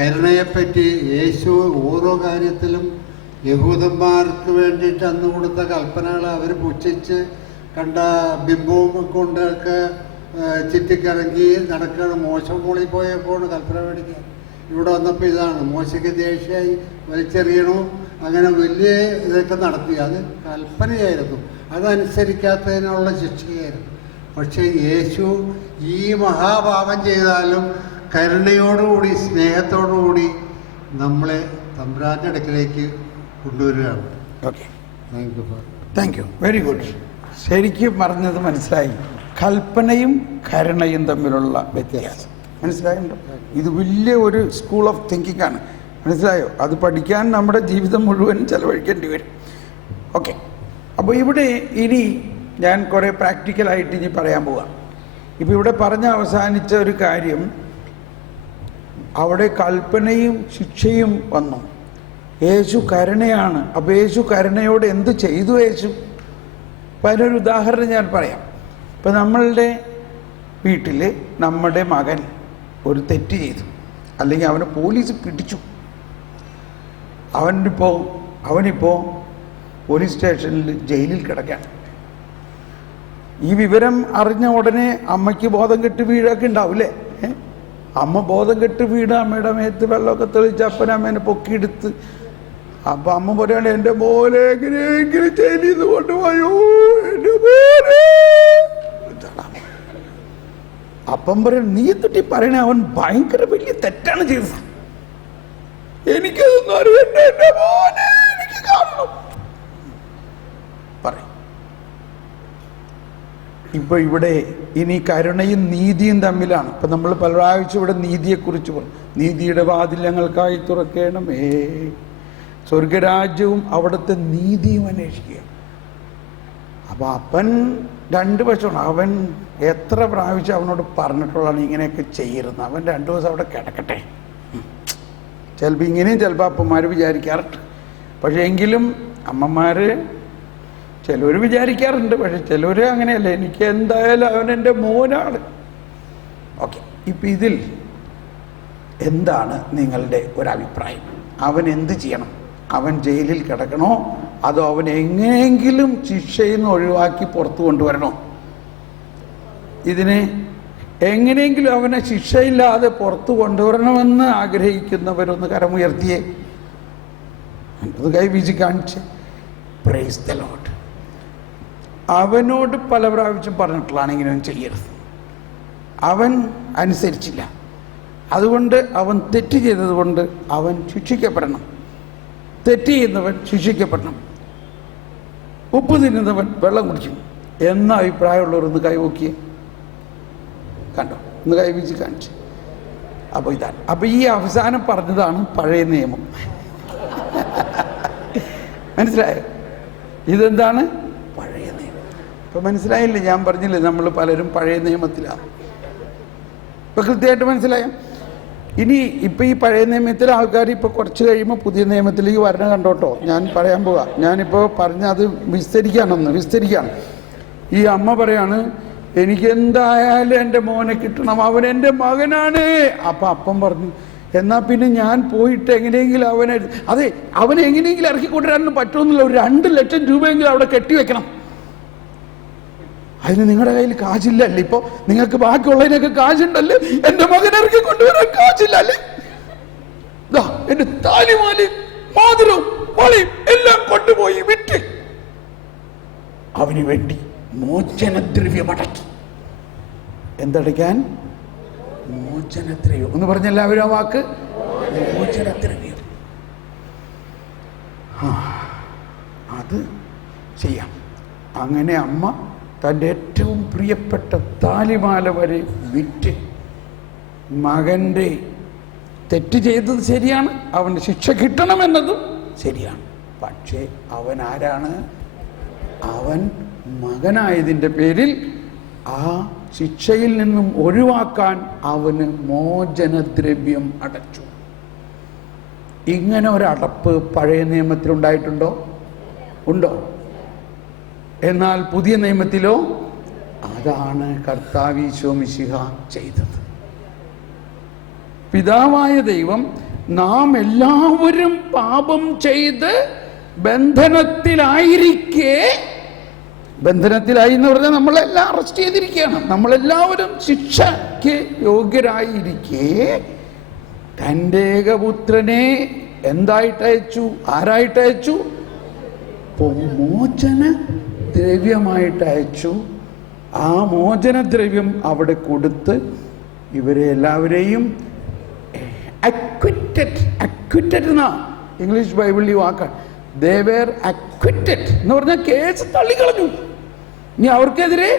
കരുണയെപ്പറ്റി യേശു ഓരോ കാര്യത്തിലും യഹൂദന്മാർക്ക് വേണ്ടിയിട്ട് അന്ന് കൊടുത്ത കൽപ്പനകൾ അവർ പുച്ഛിച്ച് കണ്ട ബിംബവും കൊണ്ടൊക്കെ ചുറ്റിക്കറങ്ങി നടക്കുകയാണ്. മോശം മോളിൽ പോയപ്പോൾ കൽപ്പന മേടിക്കുക. ഇവിടെ വന്നപ്പോൾ ഇതാണ് മോശയ്ക്ക് ദേഷ്യമായി വലിച്ചെറിയണോ, അങ്ങനെ വലിയ ഇതൊക്കെ നടത്തി. അത് കൽപ്പനയായിരുന്നു, അതനുസരിക്കാത്തതിനുള്ള ശിക്ഷയായിരുന്നു. പക്ഷേ യേശു ഈ മഹാപാപം ചെയ്താലും കരുണയോടുകൂടി സ്നേഹത്തോടുകൂടി നമ്മളെ തമ്പുരാൻ്റെ അടുക്കലേക്ക് കൊണ്ടുവരികയാണ്. Okay, thank you. Very good. ശരിക്കും പറഞ്ഞത് മനസ്സിലായി. കൽപ്പനയും കരുണയും തമ്മിലുള്ള വ്യത്യാസം മനസ്സിലായിട്ടുണ്ടോ? ഇത് വലിയ ഒരു സ്കൂൾ ഓഫ് തിങ്കിങ് ആണ്, മനസ്സിലായോ? അത് പഠിക്കാൻ നമ്മുടെ ജീവിതം മുഴുവൻ ചെലവഴിക്കേണ്ടി വരും. ഓക്കെ, അപ്പോൾ ഇവിടെ ഇനി ഞാൻ കുറേ പ്രാക്ടിക്കലായിട്ട് ഇനി പറയാൻ പോവാം. ഇപ്പോൾ ഇവിടെ പറഞ്ഞ് അവസാനിച്ച ഒരു കാര്യം, അവിടെ കൽപ്പനയും ശിക്ഷയും വന്നു. യേശു കരുണയാണ്. അപ്പോൾ യേശു കരുണയോട് എന്ത് ചെയ്തു യേശു? അപ്പം അതിനൊരു ഉദാഹരണം ഞാൻ പറയാം. ഇപ്പം നമ്മളുടെ വീട്ടിൽ നമ്മുടെ മകൻ ഒരു തെറ്റ് ചെയ്തു, അല്ലെങ്കിൽ അവനെ പോലീസ് പിടിച്ചു. അവനിപ്പോൾ പോലീസ് സ്റ്റേഷനിൽ ജയിലിൽ കിടക്കുകയാണ്. ഈ വിവരം അറിഞ്ഞ ഉടനെ അമ്മയ്ക്ക് ബോധം കെട്ട് വീഴൊക്കെ ഉണ്ടാവില്ലേ? അമ്മ ബോധം കെട്ട് വീട്, അമ്മയുടെ മേത്ത് വെള്ളമൊക്കെ തെളിച്ച് അപ്പനമ്മേനെ പൊക്കിയെടുത്ത്, അപ്പം അമ്മ പറയാണ്, എൻ്റെ മോനെ എങ്ങനെയെങ്കിലും ജയിലിൽ നിന്ന് കൊണ്ടുപോയോ, എൻ്റെ മോനെ. അപ്പം പറയണം, നീ തൊട്ടി പറയണേ, അവൻ ഭയങ്കര വലിയ തെറ്റാണ് ചെയ്തത്, എനിക്കതൊന്നും അറിയണ്ട, എൻ്റെ മോനെ എനിക്ക് കാണണം പറയും. ഇപ്പൊ ഇവിടെ ഇനി കരുണയും നീതിയും തമ്മിലാണ്. ഇപ്പൊ നമ്മൾ പല പ്രാവശ്യം ഇവിടെ നീതിയെക്കുറിച്ച് പറഞ്ഞു. നീതിയുടെ വാതിൽ ഞങ്ങൾക്കായി തുറക്കണമേ, സ്വർഗരാജ്യവും അവിടുത്തെ നീതിയും അന്വേഷിക്കുക. അപ്പൊ അപ്പൻ 2 വശമാണ്. അവൻ എത്ര പ്രാവശ്യം അവനോട് പറഞ്ഞിട്ടുള്ളതാണ് ഇങ്ങനെയൊക്കെ ചെയ്യരുത്. അവൻ 2 ദിവസം അവിടെ കിടക്കട്ടെ. ചിലപ്പോൾ ഇങ്ങനെയും ചിലപ്പോൾ അപ്പന്മാർ വിചാരിക്കാറുണ്ട്. പക്ഷേ എങ്കിലും അമ്മമാർ ചിലവർ വിചാരിക്കാറുണ്ട്, പക്ഷെ ചിലവർ അങ്ങനെയല്ല, എനിക്ക് എന്തായാലും അവൻ എൻ്റെ മോനാണ്. ഓക്കെ, ഇപ്പം ഇതിൽ എന്താണ് നിങ്ങളുടെ ഒരഭിപ്രായം? അവൻ എന്ത് ചെയ്യണം? അവൻ ജയിലിൽ കിടക്കണോ, അതോ അവൻ എങ്ങനെയെങ്കിലും ശിക്ഷയിൽ നിന്ന് ഒഴിവാക്കി പുറത്തു കൊണ്ടുവരണോ? ഇതിന് എങ്ങനെയെങ്കിലും അവനെ ശിക്ഷയില്ലാതെ പുറത്തു കൊണ്ടുവരണമെന്ന് ആഗ്രഹിക്കുന്നവരൊന്ന് കരമുയർത്തിയേ, അത് കൈവീശി കാണിച്ച്. Praise the Lord. അവനോട് പല പ്രാവശ്യം പറഞ്ഞിട്ടുള്ളതാണ് ഇങ്ങനെ ചെയ്യരുത്. അവൻ അനുസരിച്ചില്ല. അതുകൊണ്ട് അവൻ തെറ്റ് ചെയ്തതുകൊണ്ട് അവൻ ശിക്ഷിക്കപ്പെടണം. തെറ്റ് ചെയ്യുന്നവൻ ശിക്ഷിക്കപ്പെടണം. ഉപ്പ് തിന്നുന്നവൻ വെള്ളം കുടിക്കും എന്ന അഭിപ്രായമുള്ളവരൊന്ന് കൈവോക്കിയേ. കണ്ടോ? ഒന്ന് കൈവീച്ച് കാണിച്ചു. അപ്പോൾ ഇതാണ്. അപ്പോൾ ഈ അവസാനം പറഞ്ഞതാണ് പഴയ നിയമം. മനസ്സിലായോ? ഇതെന്താണ്? പഴയ നിയമം. ഇപ്പം മനസ്സിലായില്ലേ? ഞാൻ പറഞ്ഞില്ലേ നമ്മൾ പലരും പഴയ നിയമത്തിലാണ്. ഇപ്പം കൃത്യമായിട്ട് മനസ്സിലായോ? ഇനി ഇപ്പം ഈ പഴയ നിയമത്തിലെ ആൾക്കാർ ഇപ്പോൾ കുറച്ച് കഴിയുമ്പോൾ പുതിയ നിയമത്തിലേക്ക് വരണം. കണ്ടോട്ടോ, ഞാൻ പറയാൻ പോവാം. ഞാനിപ്പോൾ പറഞ്ഞ അത് വിസ്തരിക്കുകയാണ്. ഈ അമ്മ പറയാണ്, എനിക്ക് എന്തായാലും എൻ്റെ മോനെ കിട്ടണം, അവൻ എൻ്റെ മകനാണ്. അപ്പം അപ്പം പറഞ്ഞു, എന്നാൽ പിന്നെ ഞാൻ പോയിട്ട് എങ്ങനെയെങ്കിലും അവനെ എങ്ങനെയെങ്കിലും ഇറക്കിക്കൊണ്ടുവരാനൊന്നും പറ്റുമെന്നില്ല. ഒരു 2 ലക്ഷം രൂപയെങ്കിലും അവിടെ കെട്ടിവെക്കണം. അതിന് നിങ്ങളുടെ കയ്യിൽ കാശില്ലല്ലേ? ഇപ്പോൾ നിങ്ങൾക്ക് ബാക്കിയുള്ളതിനൊക്കെ കാശുണ്ടല്ലേ? എൻ്റെ മകൻ ഇറക്കി കൊണ്ടുവരാൻ കാശില്ലല്ലേ? എൻ്റെ താലിമാലി മാതൃവും വളയും എല്ലാം കൊണ്ടുപോയി വിറ്റ് അവന് വേണ്ടി മോചനദ്രവ്യം അടക്കി. എന്തടയ്ക്കാൻ? മോചനദ്രവ്യം. ഒന്ന് പറഞ്ഞെല്ലാവരും ആ വാക്ക്, മോചനദ്രവ്യം. അത് ചെയ്യാം. അങ്ങനെ അമ്മ തൻ്റെ ഏറ്റവും പ്രിയപ്പെട്ട താലിമാല വരെ വിറ്റ് മകൻ്റെ തെറ്റ് ചെയ്തത് ശരിയാണ്, അവന് ശിക്ഷ കിട്ടണമെന്നതും ശരിയാണ്. പക്ഷേ അവൻ ആരാണ്? അവൻ മകനായതിൻ്റെ പേരിൽ ആ ശിക്ഷയിൽ നിന്നും ഒഴിവാക്കാൻ അവന് മോചനദ്രവ്യം അടച്ചു. ഇങ്ങനെ ഒരടപ്പ് പഴയ നിയമത്തിലുണ്ടായിട്ടുണ്ടോ? ഉണ്ടോ? എന്നാൽ പുതിയ നിയമത്തിലോ? അതാണ് കർത്താവ് ഈശോ മിശിഹ ചെയ്തത്. പിതാവായ ദൈവം നാം എല്ലാവരും പാപം ചെയ്ത് ബന്ധനത്തിലായിരിക്കെ, ബന്ധനത്തിലായി എന്ന് പറഞ്ഞാൽ നമ്മളെല്ലാം അറസ്റ്റ് ചെയ്തിരിക്കുകയാണ്, നമ്മളെല്ലാവരും ശിക്ഷയ്ക്ക് യോഗ്യരായിരിക്കെ തൻ്റെ ഏകപുത്രനെ എന്തായിട്ടയച്ചു? ആരായിട്ടയച്ചു? മോചന ദ്രവ്യമായിട്ട് അയച്ചു. ആ മോചനദ്രവ്യം അവിടെ കൊടുത്ത് ഇവരെ എല്ലാവരെയും അക്വിറ്റഡ്, അക്വിറ്റഡ് എന്നാ ഇംഗ്ലീഷ് ബൈബിളിൽ ഈ വാക്കാണ്. ദേ വേർ അക്വിറ്റഡ് എന്ന് പറഞ്ഞാൽ കേസ് തള്ളിക്കളഞ്ഞു. ഇനി അവർക്കെതിരെ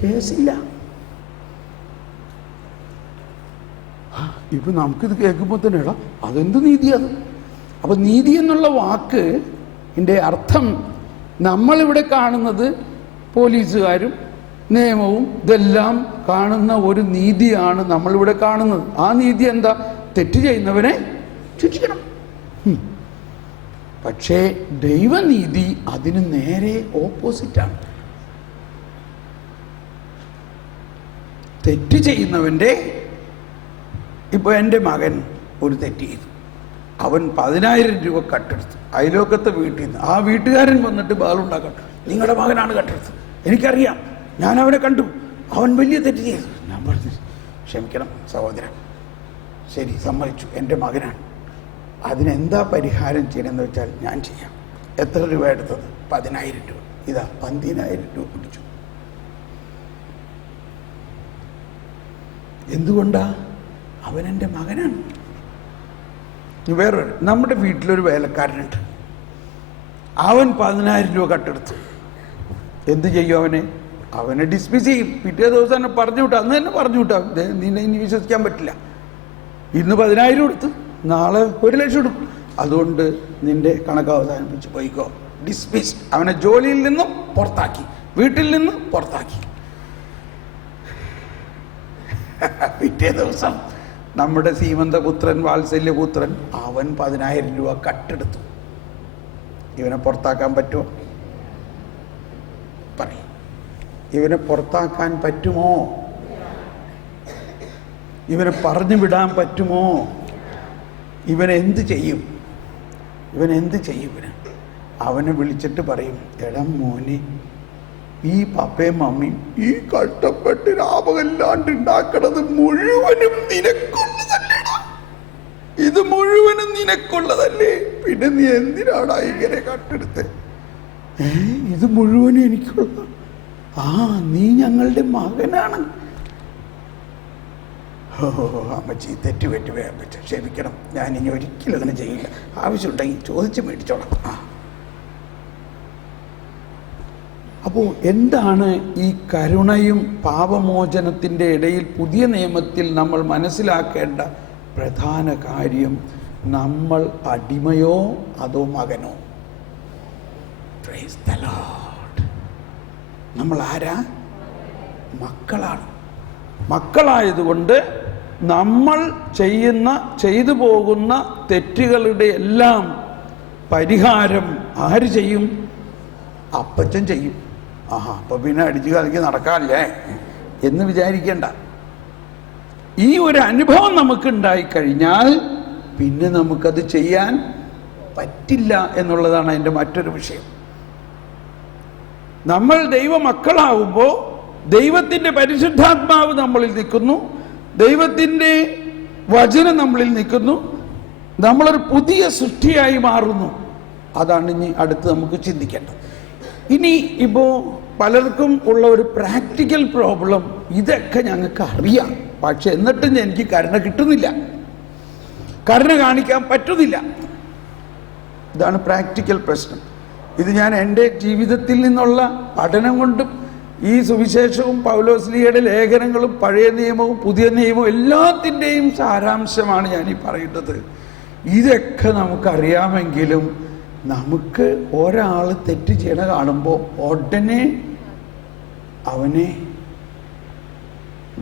കേസില്ല. ഇപ്പൊ നമുക്കിത് കേൾക്കുമ്പോൾ തന്നെ ഇടാം, അതെന്ത് നീതിയാണ്? അപ്പൊ നീതി എന്നുള്ള വാക്ക് ഇതിൻ്റെ അർത്ഥം നമ്മളിവിടെ കാണുന്നത് പോലീസുകാരും നിയമവും ഇതെല്ലാം കാണുന്ന ഒരു നീതിയാണ് നമ്മളിവിടെ കാണുന്നത്. ആ നീതി എന്താ? തെറ്റ് ചെയ്യുന്നവനെ ശിക്ഷിക്കണം. പക്ഷേ ദൈവനീതി അതിന് നേരെ ഓപ്പോസിറ്റാണ്. തെറ്റ് ചെയ്യുന്നവൻ്റെ, ഇപ്പോൾ എൻ്റെ മകൻ ഒരു തെറ്റ് ചെയ്തു, അവൻ 10,000 രൂപ കട്ടെടുത്തു അയലോക്കത്തെ വീട്ടിൽ നിന്ന്. ആ വീട്ടുകാരൻ വന്നിട്ട് ബാലുണ്ടാക്കട്ടെ, നിങ്ങളുടെ മകനാണ് കട്ടെടുത്തത്, എനിക്കറിയാം, ഞാൻ അവനെ കണ്ടു, അവൻ വലിയ തെറ്റ് ചെയ്തു. ഞാൻ പറഞ്ഞു, ക്ഷമിക്കണം സഹോദരൻ, ശരി സമ്മതിച്ചു, എൻ്റെ മകനാണ്, അതിനെന്താ പരിഹാരം ചെയ്യണമെന്ന് വെച്ചാൽ ഞാൻ ചെയ്യാം. എത്ര രൂപ എടുത്തത്? 10,000 രൂപ. ഇതാ 15,000 രൂപ പിടിച്ചു. എന്തുകൊണ്ടാ? അവനെൻ്റെ മകനാണ്. വേറൊരു, നമ്മുടെ വീട്ടിലൊരു വേലക്കാരനുണ്ട്, അവൻ 10,000 രൂപ കട്ടെടുത്തു. എന്ത് ചെയ്യും? അവനെ ഡിസ്മിസ് ചെയ്യും. പിറ്റേ ദിവസം തന്നെ പറഞ്ഞു വിട്ടാം, അന്ന് തന്നെ പറഞ്ഞു വിട്ടാം, നിന്നെ ഇനി വിശ്വസിക്കാൻ പറ്റില്ല, ഇന്ന് 10,000 കൊടുത്ത് നാളെ 1,00,000 കൊടുക്കും, അതുകൊണ്ട് നിന്റെ കണക്ക് അവസാനിപ്പിച്ച് പോയിക്കോ. ഡിസ്മിസ്. അവനെ ജോലിയിൽ നിന്നും പുറത്താക്കി, വീട്ടിൽ നിന്ന് പുറത്താക്കി. പിറ്റേ ദിവസം നമ്മുടെ സീമന്തപുത്രൻ, വാത്സല്യപുത്രൻ, അവൻ 10,000 രൂപ കട്ടെടുത്തു. ഇവനെ പുറത്താക്കാൻ പറ്റുമോ? പറയും. ഇവനെ പുറത്താക്കാൻ പറ്റുമോ? ഇവനെ പറഞ്ഞു വിടാൻ പറ്റുമോ? ഇവൻ എന്ത് ചെയ്യും? അവനെ വിളിച്ചിട്ട് പറയും, എടാ മോനെ, ഈ പപ്പയും മമ്മിയും ഈ കഷ്ടപ്പെട്ട് രാപകല്ലാണ്ട് ഉണ്ടാക്കണത് മുഴുവനും നിനക്കുള്ളതല്ലേടാ, ഇത് മുഴുവനും നിനക്കുള്ളതല്ലേ, പിന്നെ നീ എന്തിനാടാ ഇങ്ങനെ കട്ടെടുത്ത്? ഇത് മുഴുവനും എനിക്കുള്ള. നീ ഞങ്ങളുടെ മകനാണ്. അമ്മച്ചി തെറ്റുപറ്റി അമ്മച്ച ക്ഷമിക്കണം, ഞാൻ ഇനി ഒരിക്കലും അങ്ങനെ ചെയ്യില്ല, ആവശ്യമുണ്ടെങ്കിൽ ചോദിച്ച് മേടിച്ചോളാം. അപ്പോൾ എന്താണ് ഈ കരുണയും പാപമോചനത്തിൻ്റെ ഇടയിൽ പുതിയ നിയമത്തിൽ നമ്മൾ മനസ്സിലാക്കേണ്ട പ്രധാന കാര്യം? നമ്മൾ അടിമയോ അതോ മകനോ? Price the Lord. നമ്മൾ ആരാ? മക്കളാണ്. മക്കളായതുകൊണ്ട് നമ്മൾ ചെയ്തു പോകുന്ന തെറ്റുകളുടെ എല്ലാം പരിഹാരം ആര് ചെയ്യും? അപ്പച്ചൻ ചെയ്യും. അപ്പൊ പിന്നെ അടിച്ചു കളിക്ക് നടക്കാല്ലേ എന്ന് വിചാരിക്കേണ്ട. ഈ ഒരു അനുഭവം നമുക്ക് ഉണ്ടായിക്കഴിഞ്ഞാൽ പിന്നെ നമുക്കത് ചെയ്യാൻ പറ്റില്ല എന്നുള്ളതാണ് അതിൻ്റെ മറ്റൊരു വിഷയം. നമ്മൾ ദൈവമക്കളാവുമ്പോൾ ദൈവത്തിൻ്റെ പരിശുദ്ധാത്മാവ് നമ്മളിൽ നിൽക്കുന്നു, ദൈവത്തിൻ്റെ വചനം നമ്മളിൽ നിൽക്കുന്നു, നമ്മളൊരു പുതിയ സൃഷ്ടിയായി മാറുന്നു. അതാണ് ഇനി അടുത്ത് നമുക്ക് ചിന്തിക്കേണ്ടത്. ഇനി ഇപ്പോൾ പലർക്കും ഉള്ള ഒരു പ്രാക്ടിക്കൽ പ്രോബ്ലം, ഇതൊക്കെ ഞങ്ങൾക്ക് അറിയാം, പക്ഷെ എന്നിട്ടും എനിക്ക് കരുണ കിട്ടുന്നില്ല, കരുണ കാണിക്കാൻ പറ്റുന്നില്ല. ഇതാണ് പ്രാക്ടിക്കൽ പ്രശ്നം. ഇത് ഞാൻ എൻ്റെ ജീവിതത്തിൽ നിന്നുള്ള പഠനം കൊണ്ടും ഈ സുവിശേഷവും പൗലോസ്ലീഹയുടെ ലേഖനങ്ങളും പഴയ നിയമവും പുതിയ നിയമവും എല്ലാത്തിൻ്റെയും സാരാംശമാണ് ഞാൻ ഈ പറയുന്നത്. ഇതൊക്കെ നമുക്കറിയാമെങ്കിലും നമുക്ക് ഒരാൾ തെറ്റ് ചെയ്യണ കാണുമ്പോൾ ഉടനെ അവനെ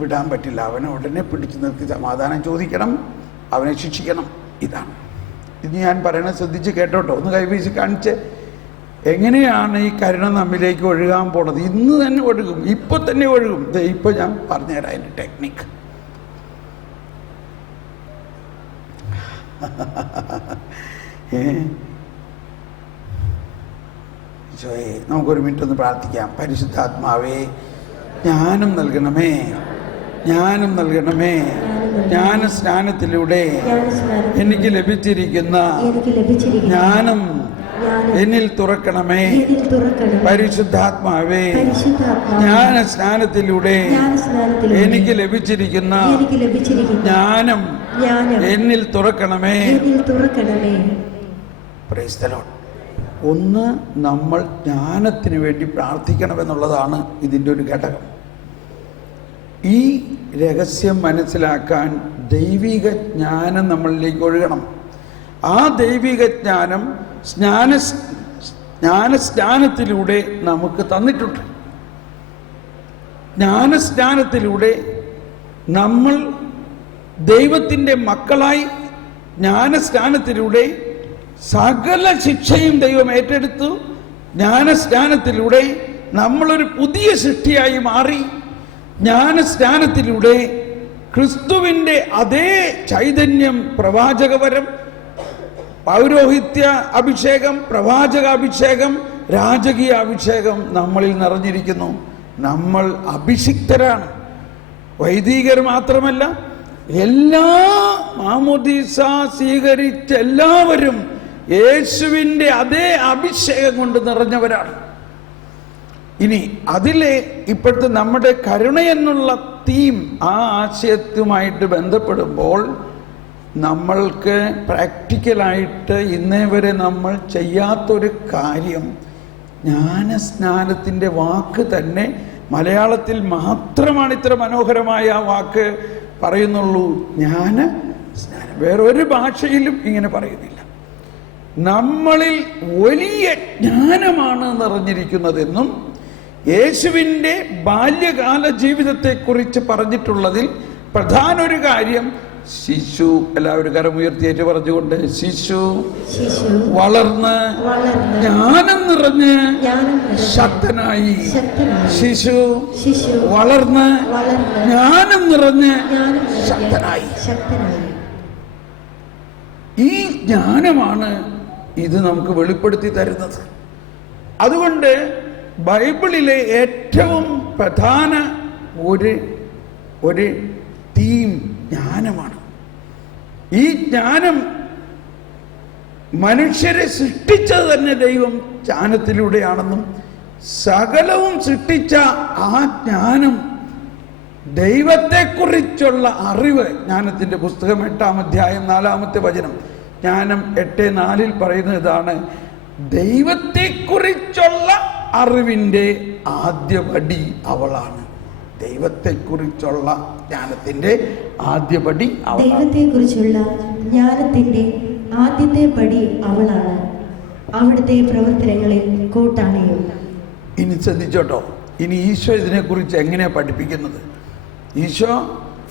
വിടാൻ പറ്റില്ല. അവനെ ഉടനെ പിടിച്ചു നിർത്തി സമാധാനം ചോദിക്കണം, അവനെ ശിക്ഷിക്കണം. ഇതാണ് ഇത് ഞാൻ പറയണത്. ശ്രദ്ധിച്ച് കേട്ടോട്ടോ, ഒന്ന് കൈവീശി കാണിച്ച്. എങ്ങനെയാണ് ഈ കരുണ നമ്മിലേക്ക് ഒഴുകാൻ പോണത്? ഇന്ന് തന്നെ ഒഴുകും, ഇപ്പൊ തന്നെ ഒഴുകും. ഇപ്പൊ ഞാൻ പറഞ്ഞുതരാം അതിൻ്റെ ടെക്നിക്ക്. നമുക്കൊരു മിനിറ്റ് ഒന്ന് പ്രാർത്ഥിക്കാം. പരിശുദ്ധാത്മാവേ, ജ്ഞാനം നൽകണമേ, ജ്ഞാനം നൽകണമേ. ജ്ഞാന സ്നാനത്തിലൂടെ എനിക്ക് ലഭിച്ചിരിക്കുന്ന ജ്ഞാനം എന്നിൽ തുറക്കണമേ. പരിശുദ്ധാത്മാവേ, ജ്ഞാന സ്നാനത്തിലൂടെ എനിക്ക് ലഭിച്ചിരിക്കുന്ന ജ്ഞാനം എന്നിൽ തുറക്കണമേ. Price the Lord. ഒന്ന്, നമ്മൾ ജ്ഞാനത്തിന് വേണ്ടി പ്രാർത്ഥിക്കണമെന്നുള്ളതാണ് ഇതിൻ്റെ ഒരു ഘടകം. ഈ രഹസ്യം മനസ്സിലാക്കാൻ ദൈവിക ജ്ഞാനം നമ്മളിലേക്ക് ഒഴുകണം. ആ ദൈവിക ജ്ഞാനം ജ്ഞാനസ്നാനത്തിലൂടെ നമുക്ക് തന്നിട്ടുണ്ട്. ജ്ഞാനസ്നാനത്തിലൂടെ നമ്മൾ ദൈവത്തിൻ്റെ മക്കളായി, ജ്ഞാനസ്നാനത്തിലൂടെ സകല ശിക്ഷയും ദൈവം ഏറ്റെടുത്തു. ജ്ഞാനസ്നാനത്തിലൂടെ നമ്മളൊരു പുതിയ സൃഷ്ടിയായി മാറി. ജ്ഞാനസ്നാനത്തിലൂടെ ക്രിസ്തുവിൻ്റെ അതേ ചൈതന്യം, പ്രവാചകവരം, പൗരോഹിത്യ അഭിഷേകം, പ്രവാചക അഭിഷേകം, രാജകീയ അഭിഷേകം നമ്മളിൽ നിറഞ്ഞിരിക്കുന്നു. നമ്മൾ അഭിഷിക്തരാണ്. വൈദികർ മാത്രമല്ല, എല്ലാ മാമോദീസ സ്വീകരിച്ച എല്ലാവരും യേശുവിൻ്റെ അതേ അഭിഷേകം കൊണ്ട് നിറഞ്ഞവരാണ്. ഇനി അതിലെ ഇപ്പോഴത്തെ നമ്മുടെ കരുണ എന്നുള്ള തീം, ആ ആശയത്തുമായിട്ട് ബന്ധപ്പെടുമ്പോൾ നമ്മൾക്ക് പ്രാക്ടിക്കലായിട്ട് ഇന്നേ വരെ നമ്മൾ ചെയ്യാത്തൊരു കാര്യം, ജ്ഞാനസ്നാനത്തിൻ്റെ വാക്ക് തന്നെ മലയാളത്തിൽ മാത്രമാണ് ഇത്ര മനോഹരമായ ആ വാക്ക് പറയുന്നുള്ളൂ. ജ്ഞാനസ്നാനം വേറൊരു ഭാഷയിലും ഇങ്ങനെ പറയുന്നില്ല. നമ്മളിൽ വലിയ ജ്ഞാനമാണ് നിറഞ്ഞിരിക്കുന്നതെന്നും യേശുവിൻ്റെ ബാല്യകാല ജീവിതത്തെക്കുറിച്ച് പറഞ്ഞിട്ടുള്ളതിൽ പ്രധാന ഒരു കാര്യം, ശിശു, എല്ലാവരും കരമുയർത്തിയേറ്റ് പറഞ്ഞുകൊണ്ട്, ശിശു വളർന്ന് ജ്ഞാനം നിറഞ്ഞ് ശക്തനായി. ശിശു വളർന്ന് ജ്ഞാനം നിറഞ്ഞ് ശക്തനായി. ഈ ജ്ഞാനമാണ് ഇത് നമുക്ക് വെളിപ്പെടുത്തി തരുന്നത്. അതുകൊണ്ട് ബൈബിളിലെ ഏറ്റവും പ്രധാന ഒരു തീം ജ്ഞാനമാണ്. ഈ ജ്ഞാനം മനുഷ്യരെ സൃഷ്ടിച്ചത് തന്നെ ദൈവം ജ്ഞാനത്തിലൂടെയാണെന്നും സകലവും സൃഷ്ടിച്ച ആ ജ്ഞാനം, ദൈവത്തെക്കുറിച്ചുള്ള അറിവ്, ജ്ഞാനത്തിൻ്റെ പുസ്തകം 8-ാം അധ്യായം 4-ാമത്തെ വചനം, ജ്ഞാനം 8:4 പറയുന്നത് ഇതാണ്: ദൈവത്തെക്കുറിച്ചുള്ള അറിവിൻ്റെ ആദ്യപടി അവളാണ്. ദൈവത്തെക്കുറിച്ചുള്ള ജ്ഞാനത്തിൻ്റെ ആദ്യപടി അവളാണ്. ദൈവത്തെക്കുറിച്ചുള്ള ജ്ഞാനത്തിൻ്റെ ആദ്യത്തെ പടി അവളാണ്, അവിടുത്തെ പ്രവർത്തനങ്ങളിൽ കൂട്ടാണെയും. ഇനി ശ്രദ്ധിച്ചോട്ടോ, ഇനി ഈശോ ഇതിനെക്കുറിച്ച് എങ്ങനെയാണ് പഠിപ്പിക്കുന്നത്? ഈശോ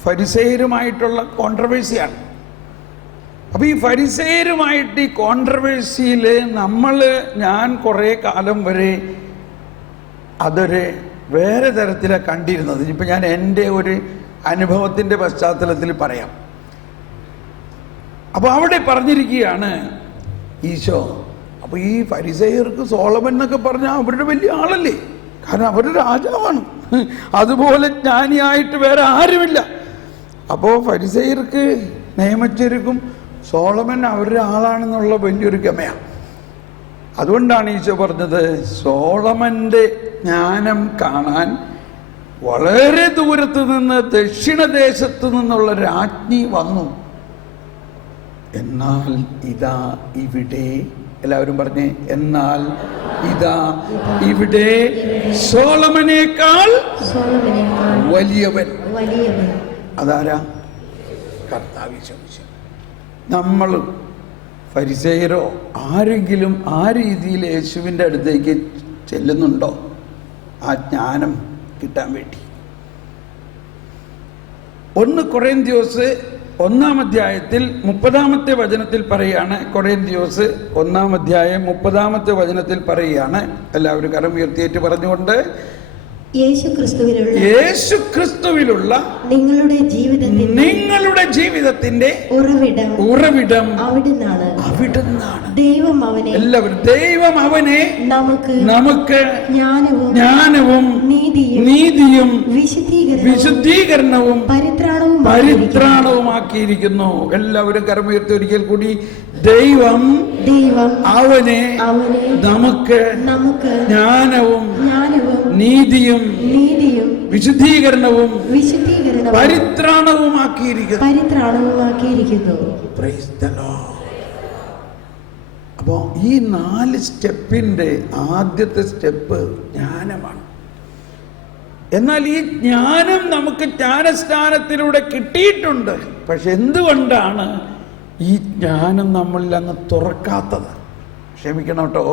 ഫരിസേയരുമായിട്ടുള്ള കോൺട്രവേഴ്സിയാണ്. അപ്പോൾ ഈ ഫരിസേയരുമായിട്ട് ഈ കോൺട്രവേഴ്സിയിൽ ഞാൻ കുറേ കാലം വരെ അതൊരു വേറെ തരത്തിലാണ് കണ്ടിരുന്നത്. ഇപ്പം ഞാൻ എൻ്റെ ഒരു അനുഭവത്തിൻ്റെ പശ്ചാത്തലത്തിൽ പറയാം. അപ്പോൾ അവിടെ പറഞ്ഞിരിക്കുകയാണ് ഈശോ, അപ്പോൾ ഈ ഫരിസേയർക്ക് സോളമൻ എന്നൊക്കെ പറഞ്ഞാൽ അവരുടെ വലിയ ആളല്ലേ, കാരണം അവരുടെ രാജാവാണ്, അതുപോലെ ജ്ഞാനിയായിട്ട് വേറെ ആരുമില്ല. അപ്പോൾ ഫരിസേയർക്ക്, നിയമജ്ഞർക്കും സോളമൻ അവരുടെ ആളാണെന്നുള്ള വലിയൊരു ഗമയാണ്. അതുകൊണ്ടാണ് ഈശോ പറഞ്ഞത്, സോളമൻ്റെ ജ്ഞാനം കാണാൻ വളരെ ദൂരത്ത് നിന്ന് ദക്ഷിണദേശത്ത് നിന്നുള്ള രാജ്ഞി വന്നു. എന്നാൽ ഇതാ ഇവിടെ, എല്ലാവരും പറഞ്ഞേ, എന്നാൽ ഇതാ ഇവിടെ സോളമനേക്കാൾ വലിയവൻ. അതാരാ? കർത്താവ് ചോദിച്ചു. നമ്മൾ ഫരിസേയരോ ആരെങ്കിലും ആ രീതിയിൽ യേശുവിൻ്റെ അടുത്തേക്ക് ചെല്ലുന്നുണ്ടോ ആ ജ്ഞാനം കിട്ടാൻ വേണ്ടി? 1 കൊറിന്ത്യോസ് 1-ാം അധ്യായത്തിൽ 30-ാമത്തെ വചനത്തിൽ പറയുകയാണ്. കൊറിന്ത്യോസ് 1-ാം അധ്യായം 30-ാമത്തെ വചനത്തിൽ പറയുകയാണ്. എല്ലാവരും കരം ഉയർത്തിയേറ്റ് പറഞ്ഞുകൊണ്ട്, യേശുക്രിസ്തുവിലുള്ള നിങ്ങളുടെ ജീവിതത്തിന്റെ ഉറവിടം അവിടുന്നാണ്. എല്ലാവരും, ദൈവം അവനെ നമുക്ക് ജ്ഞാനവും നീതിയും വിശുദ്ധീകരണവും പരിത്രാണവുമാക്കിയിരിക്കുന്നു. എല്ലാവരും കരമുയർത്തി ഒരിക്കൽ കൂടി, ദൈവം അവനെ നമുക്ക് ജ്ഞാനവും നീതിയും വിശുദ്ധീകരണവും പരിത്രാണവുമാക്കിയിരിക്കുന്നു. അപ്പോ ഈ 4 സ്റ്റെപ്പിന്റെ ആദ്യത്തെ സ്റ്റെപ്പ് ജ്ഞാനമാണ്. എന്നാൽ ഈ ജ്ഞാനം നമുക്ക് ജ്ഞാനസ്നാനത്തിലൂടെ കിട്ടിയിട്ടുണ്ട്. പക്ഷെ എന്തുകൊണ്ടാണ് ഈ ജ്ഞാനം നമ്മളിൽ അങ്ങ് തുറക്കാത്തത്? ക്ഷമിക്കണം കേട്ടോ,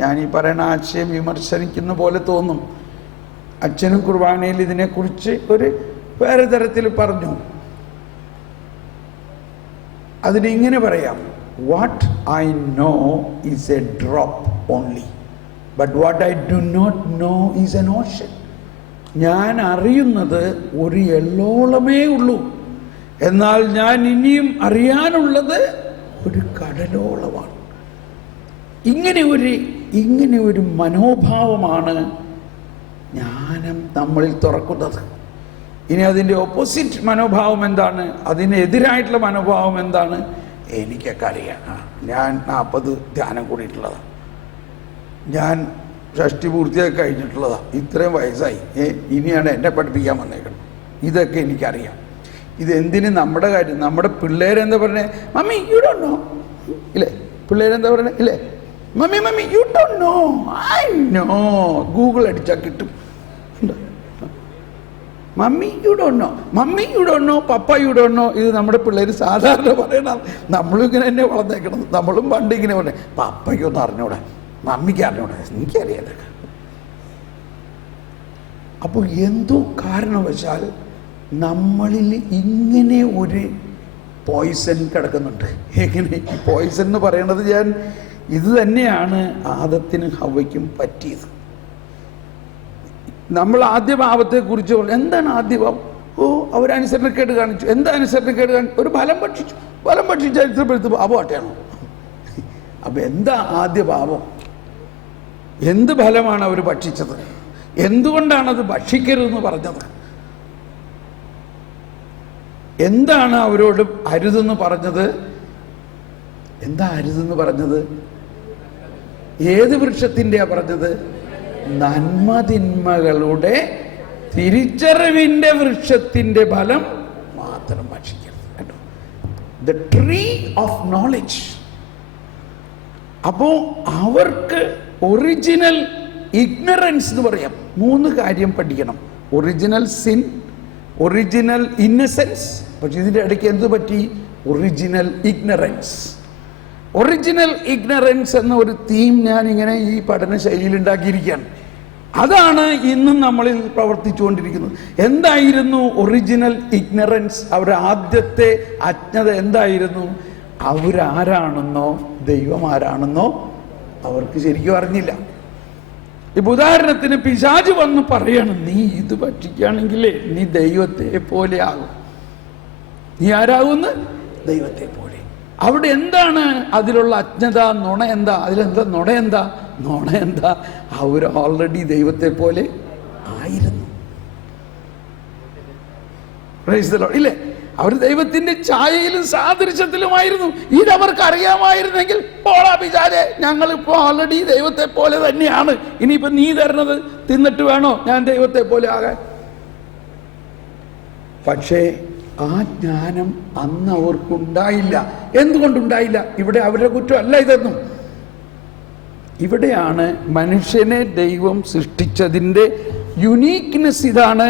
ഞാൻ ഈ പറയുന്ന ആശയം വിമർശിക്കുന്ന പോലെ തോന്നും. അച്ഛനും കുർബാനയിൽ ഇതിനെക്കുറിച്ച് ഒരു വേറെ തരത്തിൽ പറഞ്ഞു. അതിനിങ്ങനെ പറയാം, what I know is a drop only, but what I do not know is an ocean. ഞാൻ അറിയുന്നത് ഒരു എല്ലോളമേ ഉള്ളൂ, എന്നാൽ ഞാൻ ഇനിയും അറിയാനുള്ളത് ഒരു കടലോളമാണ്. ഇങ്ങനെ ഒരു മനോഭാവമാണ് ജ്ഞാനം നമ്മളിൽ തുറക്കുന്നത്. ഇനി അതിൻ്റെ ഓപ്പോസിറ്റ് മനോഭാവം എന്താണ്? അതിനെതിരായിട്ടുള്ള മനോഭാവം എന്താണ്? എനിക്കൊക്കെ അറിയാം, ഞാൻ 40 ധ്യാനം കൂടിയിട്ടുള്ളതാണ്, ഞാൻ ഷഷ്ടി പൂർത്തിയാക്കി കഴിഞ്ഞിട്ടുള്ളതാണ്, ഇത്രയും വയസ്സായി, ഇനിയാണ് എന്നെ പഠിപ്പിക്കാൻ വന്നേക്കണം, ഇതൊക്കെ എനിക്കറിയാം. ഇതെന്തിന്? നമ്മുടെ കാര്യം. നമ്മുടെ പിള്ളേരെന്താ പറഞ്ഞേ? മമ്മി യു ഡോണ്ട് നോ, ഇല്ലേ? പിള്ളേരെന്താ പറഞ്ഞേ? ഇല്ലേ? Mummy you don't know, I know. Google അടിച്ചാൽ കിട്ടും. Mummy you don't know, papa you don't know. ഇത് നമ്മുടെ പിള്ളേർ സാധാരണ പറയണം. നമ്മളും ഇങ്ങനെ തന്നെ വളർന്നേക്കണം. നമ്മളും പണ്ട് ഇങ്ങനെ പറഞ്ഞേ, പപ്പയ്ക്കൊന്നും അറിഞ്ഞൂടെ, മമ്മിക്ക് അറിഞ്ഞൂടെ, എനിക്കറിയാതെ. അപ്പോൾ എന്തോ കാരണവശാൽ നമ്മളിൽ ഇങ്ങനെ ഒരു പോയിസൺ കിടക്കുന്നുണ്ട്. എങ്ങനെ ഈ പോയിസൺ എന്ന് പറയണത്? ഇത് തന്നെയാണ് ആദത്തിനും ഹവ്വയ്ക്കും പറ്റിയത്. നമ്മൾ ആദ്യഭാവത്തെക്കുറിച്ച് എന്താണ് ആദ്യഭാവം? അവരനുസരണക്കേട് കാണിച്ചു. എന്താ അനുസരണക്കേട് കാണിച്ചു? ഒരു ഫലം ഭക്ഷിച്ചു. ചരിത്രപ്പെടുത്തു അപോട്ടെയാണോ? അപ്പൊ എന്താ ആദ്യഭാവം? എന്ത് ഫലമാണ് അവർ ഭക്ഷിച്ചത്? എന്തുകൊണ്ടാണത് ഭക്ഷിക്കരുതെന്ന് പറഞ്ഞത്? എന്താണ് അവരോട് അരുതെന്ന് പറഞ്ഞത്? എന്താ അരുതെന്ന് പറഞ്ഞത്? ഏത് വൃക്ഷത്തിൻ്റെയാ പറഞ്ഞത്? നന്മതിന്മകളുടെ തിരിച്ചറിവിൻ്റെ വൃക്ഷത്തിൻ്റെ ഫലം മാത്രം ഭക്ഷിക്കരുത് കേട്ടോ. The tree of knowledge. അപ്പോ അവർക്ക് ഒറിജിനൽ ഇഗ്നറൻസ് എന്ന് പറയാം. 3 കാര്യം പഠിക്കണം. Original sin, original innocence. പക്ഷെ ഇതിൻ്റെ ഇടയ്ക്ക് എന്ത് പറ്റി? Original ignorance. ഒറിജിനൽ ഇഗ്നറൻസ് എന്ന ഒരു തീം ഞാനിങ്ങനെ ഈ പഠന ശൈലിയിൽ ഉണ്ടാക്കിയിരിക്കുകയാണ്. അതാണ് ഇന്നും നമ്മളിൽ പ്രവർത്തിച്ചുകൊണ്ടിരിക്കുന്നത്. എന്തായിരുന്നു ഒറിജിനൽ ഇഗ്നറൻസ്? അവരുടെ ആദ്യത്തെ അജ്ഞത എന്തായിരുന്നു? അവരാരാണെന്നോ ദൈവം ആരാണെന്നോ അവർക്ക് ശരിക്കും അറിഞ്ഞില്ല. ഇപ്പൊ ഉദാഹരണത്തിന് പിശാച് വന്ന് പറയണം, നീ ഇത് ഭക്ഷിക്കുകയാണെങ്കിലേ നീ ദൈവത്തെ പോലെ ആകും. നീ ആരാകുന്ന്? ദൈവത്തെ പോലെ. അവിടെ എന്താണ് അതിലുള്ള അജ്ഞത? നുണ എന്താ? അതിലെന്താ നുണ? എന്താ? അവർ ഓൾറെഡി ദൈവത്തെ പോലെ ആയിരുന്നു. ഇല്ലേ? അവർ ദൈവത്തിന്റെ ഛായയിലും സാദൃശ്യത്തിലുമായിരുന്നു. ഇതവർക്ക് അറിയാമായിരുന്നെങ്കിൽ പോളാ വിചാരെ, ഞങ്ങളിപ്പോൾ ഓൾറെഡി ദൈവത്തെ പോലെ തന്നെയാണ്, ഇനിയിപ്പോൾ നീ തരുന്നത് തിന്നിട്ട് വേണോ ഞാൻ ദൈവത്തെ പോലെ ആകാൻ? പക്ഷേ ആ ജ്ഞാനം അന്ന് അവർക്കുണ്ടായില്ല. എന്തുകൊണ്ടുണ്ടായില്ല? ഇവിടെ അവരുടെ കുറ്റമല്ല ഇതൊന്നും. ഇവിടെയാണ് മനുഷ്യനെ ദൈവം സൃഷ്ടിച്ചതിൻ്റെ യുണീക്ക്നെസ്. ഇതാണ്,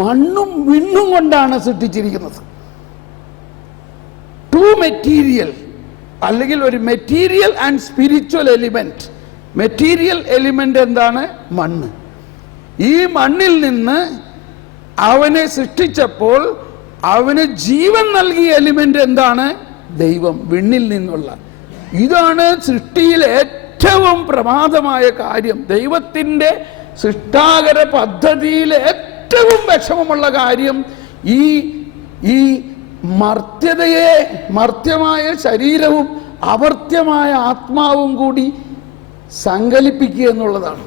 മണ്ണും വിണ്ണും കൊണ്ടാണ് സൃഷ്ടിച്ചിരിക്കുന്നത്. ടു മെറ്റീരിയൽ, അല്ലെങ്കിൽ ഒരു material and spiritual element. Material element എന്താണ്? മണ്ണ്. ഈ മണ്ണിൽ നിന്ന് അവനെ സൃഷ്ടിച്ചപ്പോൾ അവന് ജീവൻ നൽകിയ എലിമെന്റ് എന്താണ്? ദൈവം, വിണ്ണിൽ നിന്നുള്ള. ഇതാണ് സൃഷ്ടിയിൽ ഏറ്റവും പ്രമാദമായ കാര്യം. ദൈവത്തിൻ്റെ സൃഷ്ടാകര പദ്ധതിയിൽ ഏറ്റവും വിഷമമുള്ള കാര്യം ഈ മർത്യതയെ, മർത്യമായ ശരീരവും അമർത്യമായ ആത്മാവും കൂടി സങ്കല്പിക്കുക എന്നുള്ളതാണ്.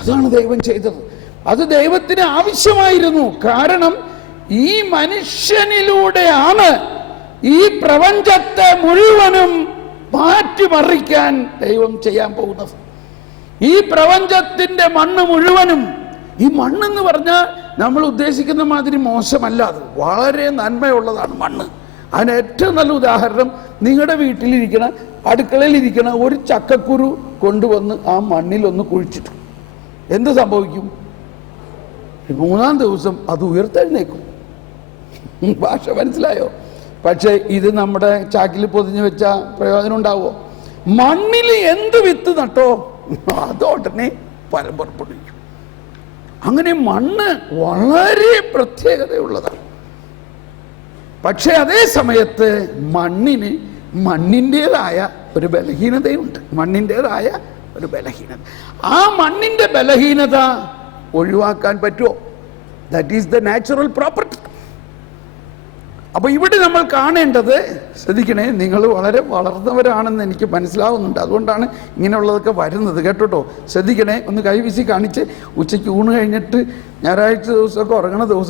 അതാണ് ദൈവം ചെയ്തത്. അത് ദൈവത്തിന് ആവശ്യമായിരുന്നു. കാരണം ഈ മനുഷ്യനിലൂടെയാണ് ഈ പ്രപഞ്ചത്തെ മുഴുവനും മാറ്റിമറിക്കാൻ ദൈവം ചെയ്യാൻ പോകുന്നത്. ഈ പ്രപഞ്ചത്തിന്റെ മണ്ണ് മുഴുവനും, ഈ മണ്ണെന്ന് പറഞ്ഞാൽ നമ്മൾ ഉദ്ദേശിക്കുന്ന മാതിരി മോശമല്ല, അത് വളരെ നന്മയുള്ളതാണ് മണ്ണ്. അതിന് ഏറ്റവും നല്ല ഉദാഹരണം, നിങ്ങളുടെ വീട്ടിലിരിക്കണ, അടുക്കളയിലിരിക്കണ ഒരു ചക്കക്കുരു കൊണ്ടുവന്ന് ആ മണ്ണിലൊന്ന് കുഴിച്ചിട്ടു. എന്ത് സംഭവിക്കും? 3-ാം ദിവസം അത് ഉയർത്തെഴുന്നേക്കും. ഭാഷ മനസ്സിലായോ? പക്ഷേ ഇത് നമ്മുടെ ചാക്കിൽ പൊതിഞ്ഞു വെച്ച പ്രയോജനം ഉണ്ടാവുമോ? മണ്ണിൽ എന്ത് വിത്ത് നട്ടോ അതോടനെ ഫലം പുറപ്പെടുവിക്കും. അങ്ങനെ മണ്ണ് വളരെ പ്രത്യേകതയുള്ളതാണ്. പക്ഷെ അതേ സമയത്ത് മണ്ണിൻ്റെതായ ഒരു ബലഹീനതയുണ്ട്. മണ്ണിൻ്റെതായ ഒരു ബലഹീനത. ആ മണ്ണിൻ്റെ ബലഹീനത ഒഴിവാക്കാൻ പറ്റുമോ? That is the natural property. അപ്പോൾ ഇവിടെ നമ്മൾ കാണേണ്ടത്, ശ്രദ്ധിക്കണേ, നിങ്ങൾ വളരെ വളർന്നവരാണെന്ന് എനിക്ക് മനസ്സിലാവുന്നുണ്ട്, അതുകൊണ്ടാണ് ഇങ്ങനെയുള്ളതൊക്കെ വരുന്നത്, കേട്ടോ. ശ്രദ്ധിക്കണേ, ഒന്ന് കൈവീശി കാണിച്ച്. ഉച്ചയ്ക്ക് ഊണ് കഴിഞ്ഞിട്ട് ഞായറാഴ്ച ദിവസമൊക്കെ ഉറങ്ങണ ദിവസം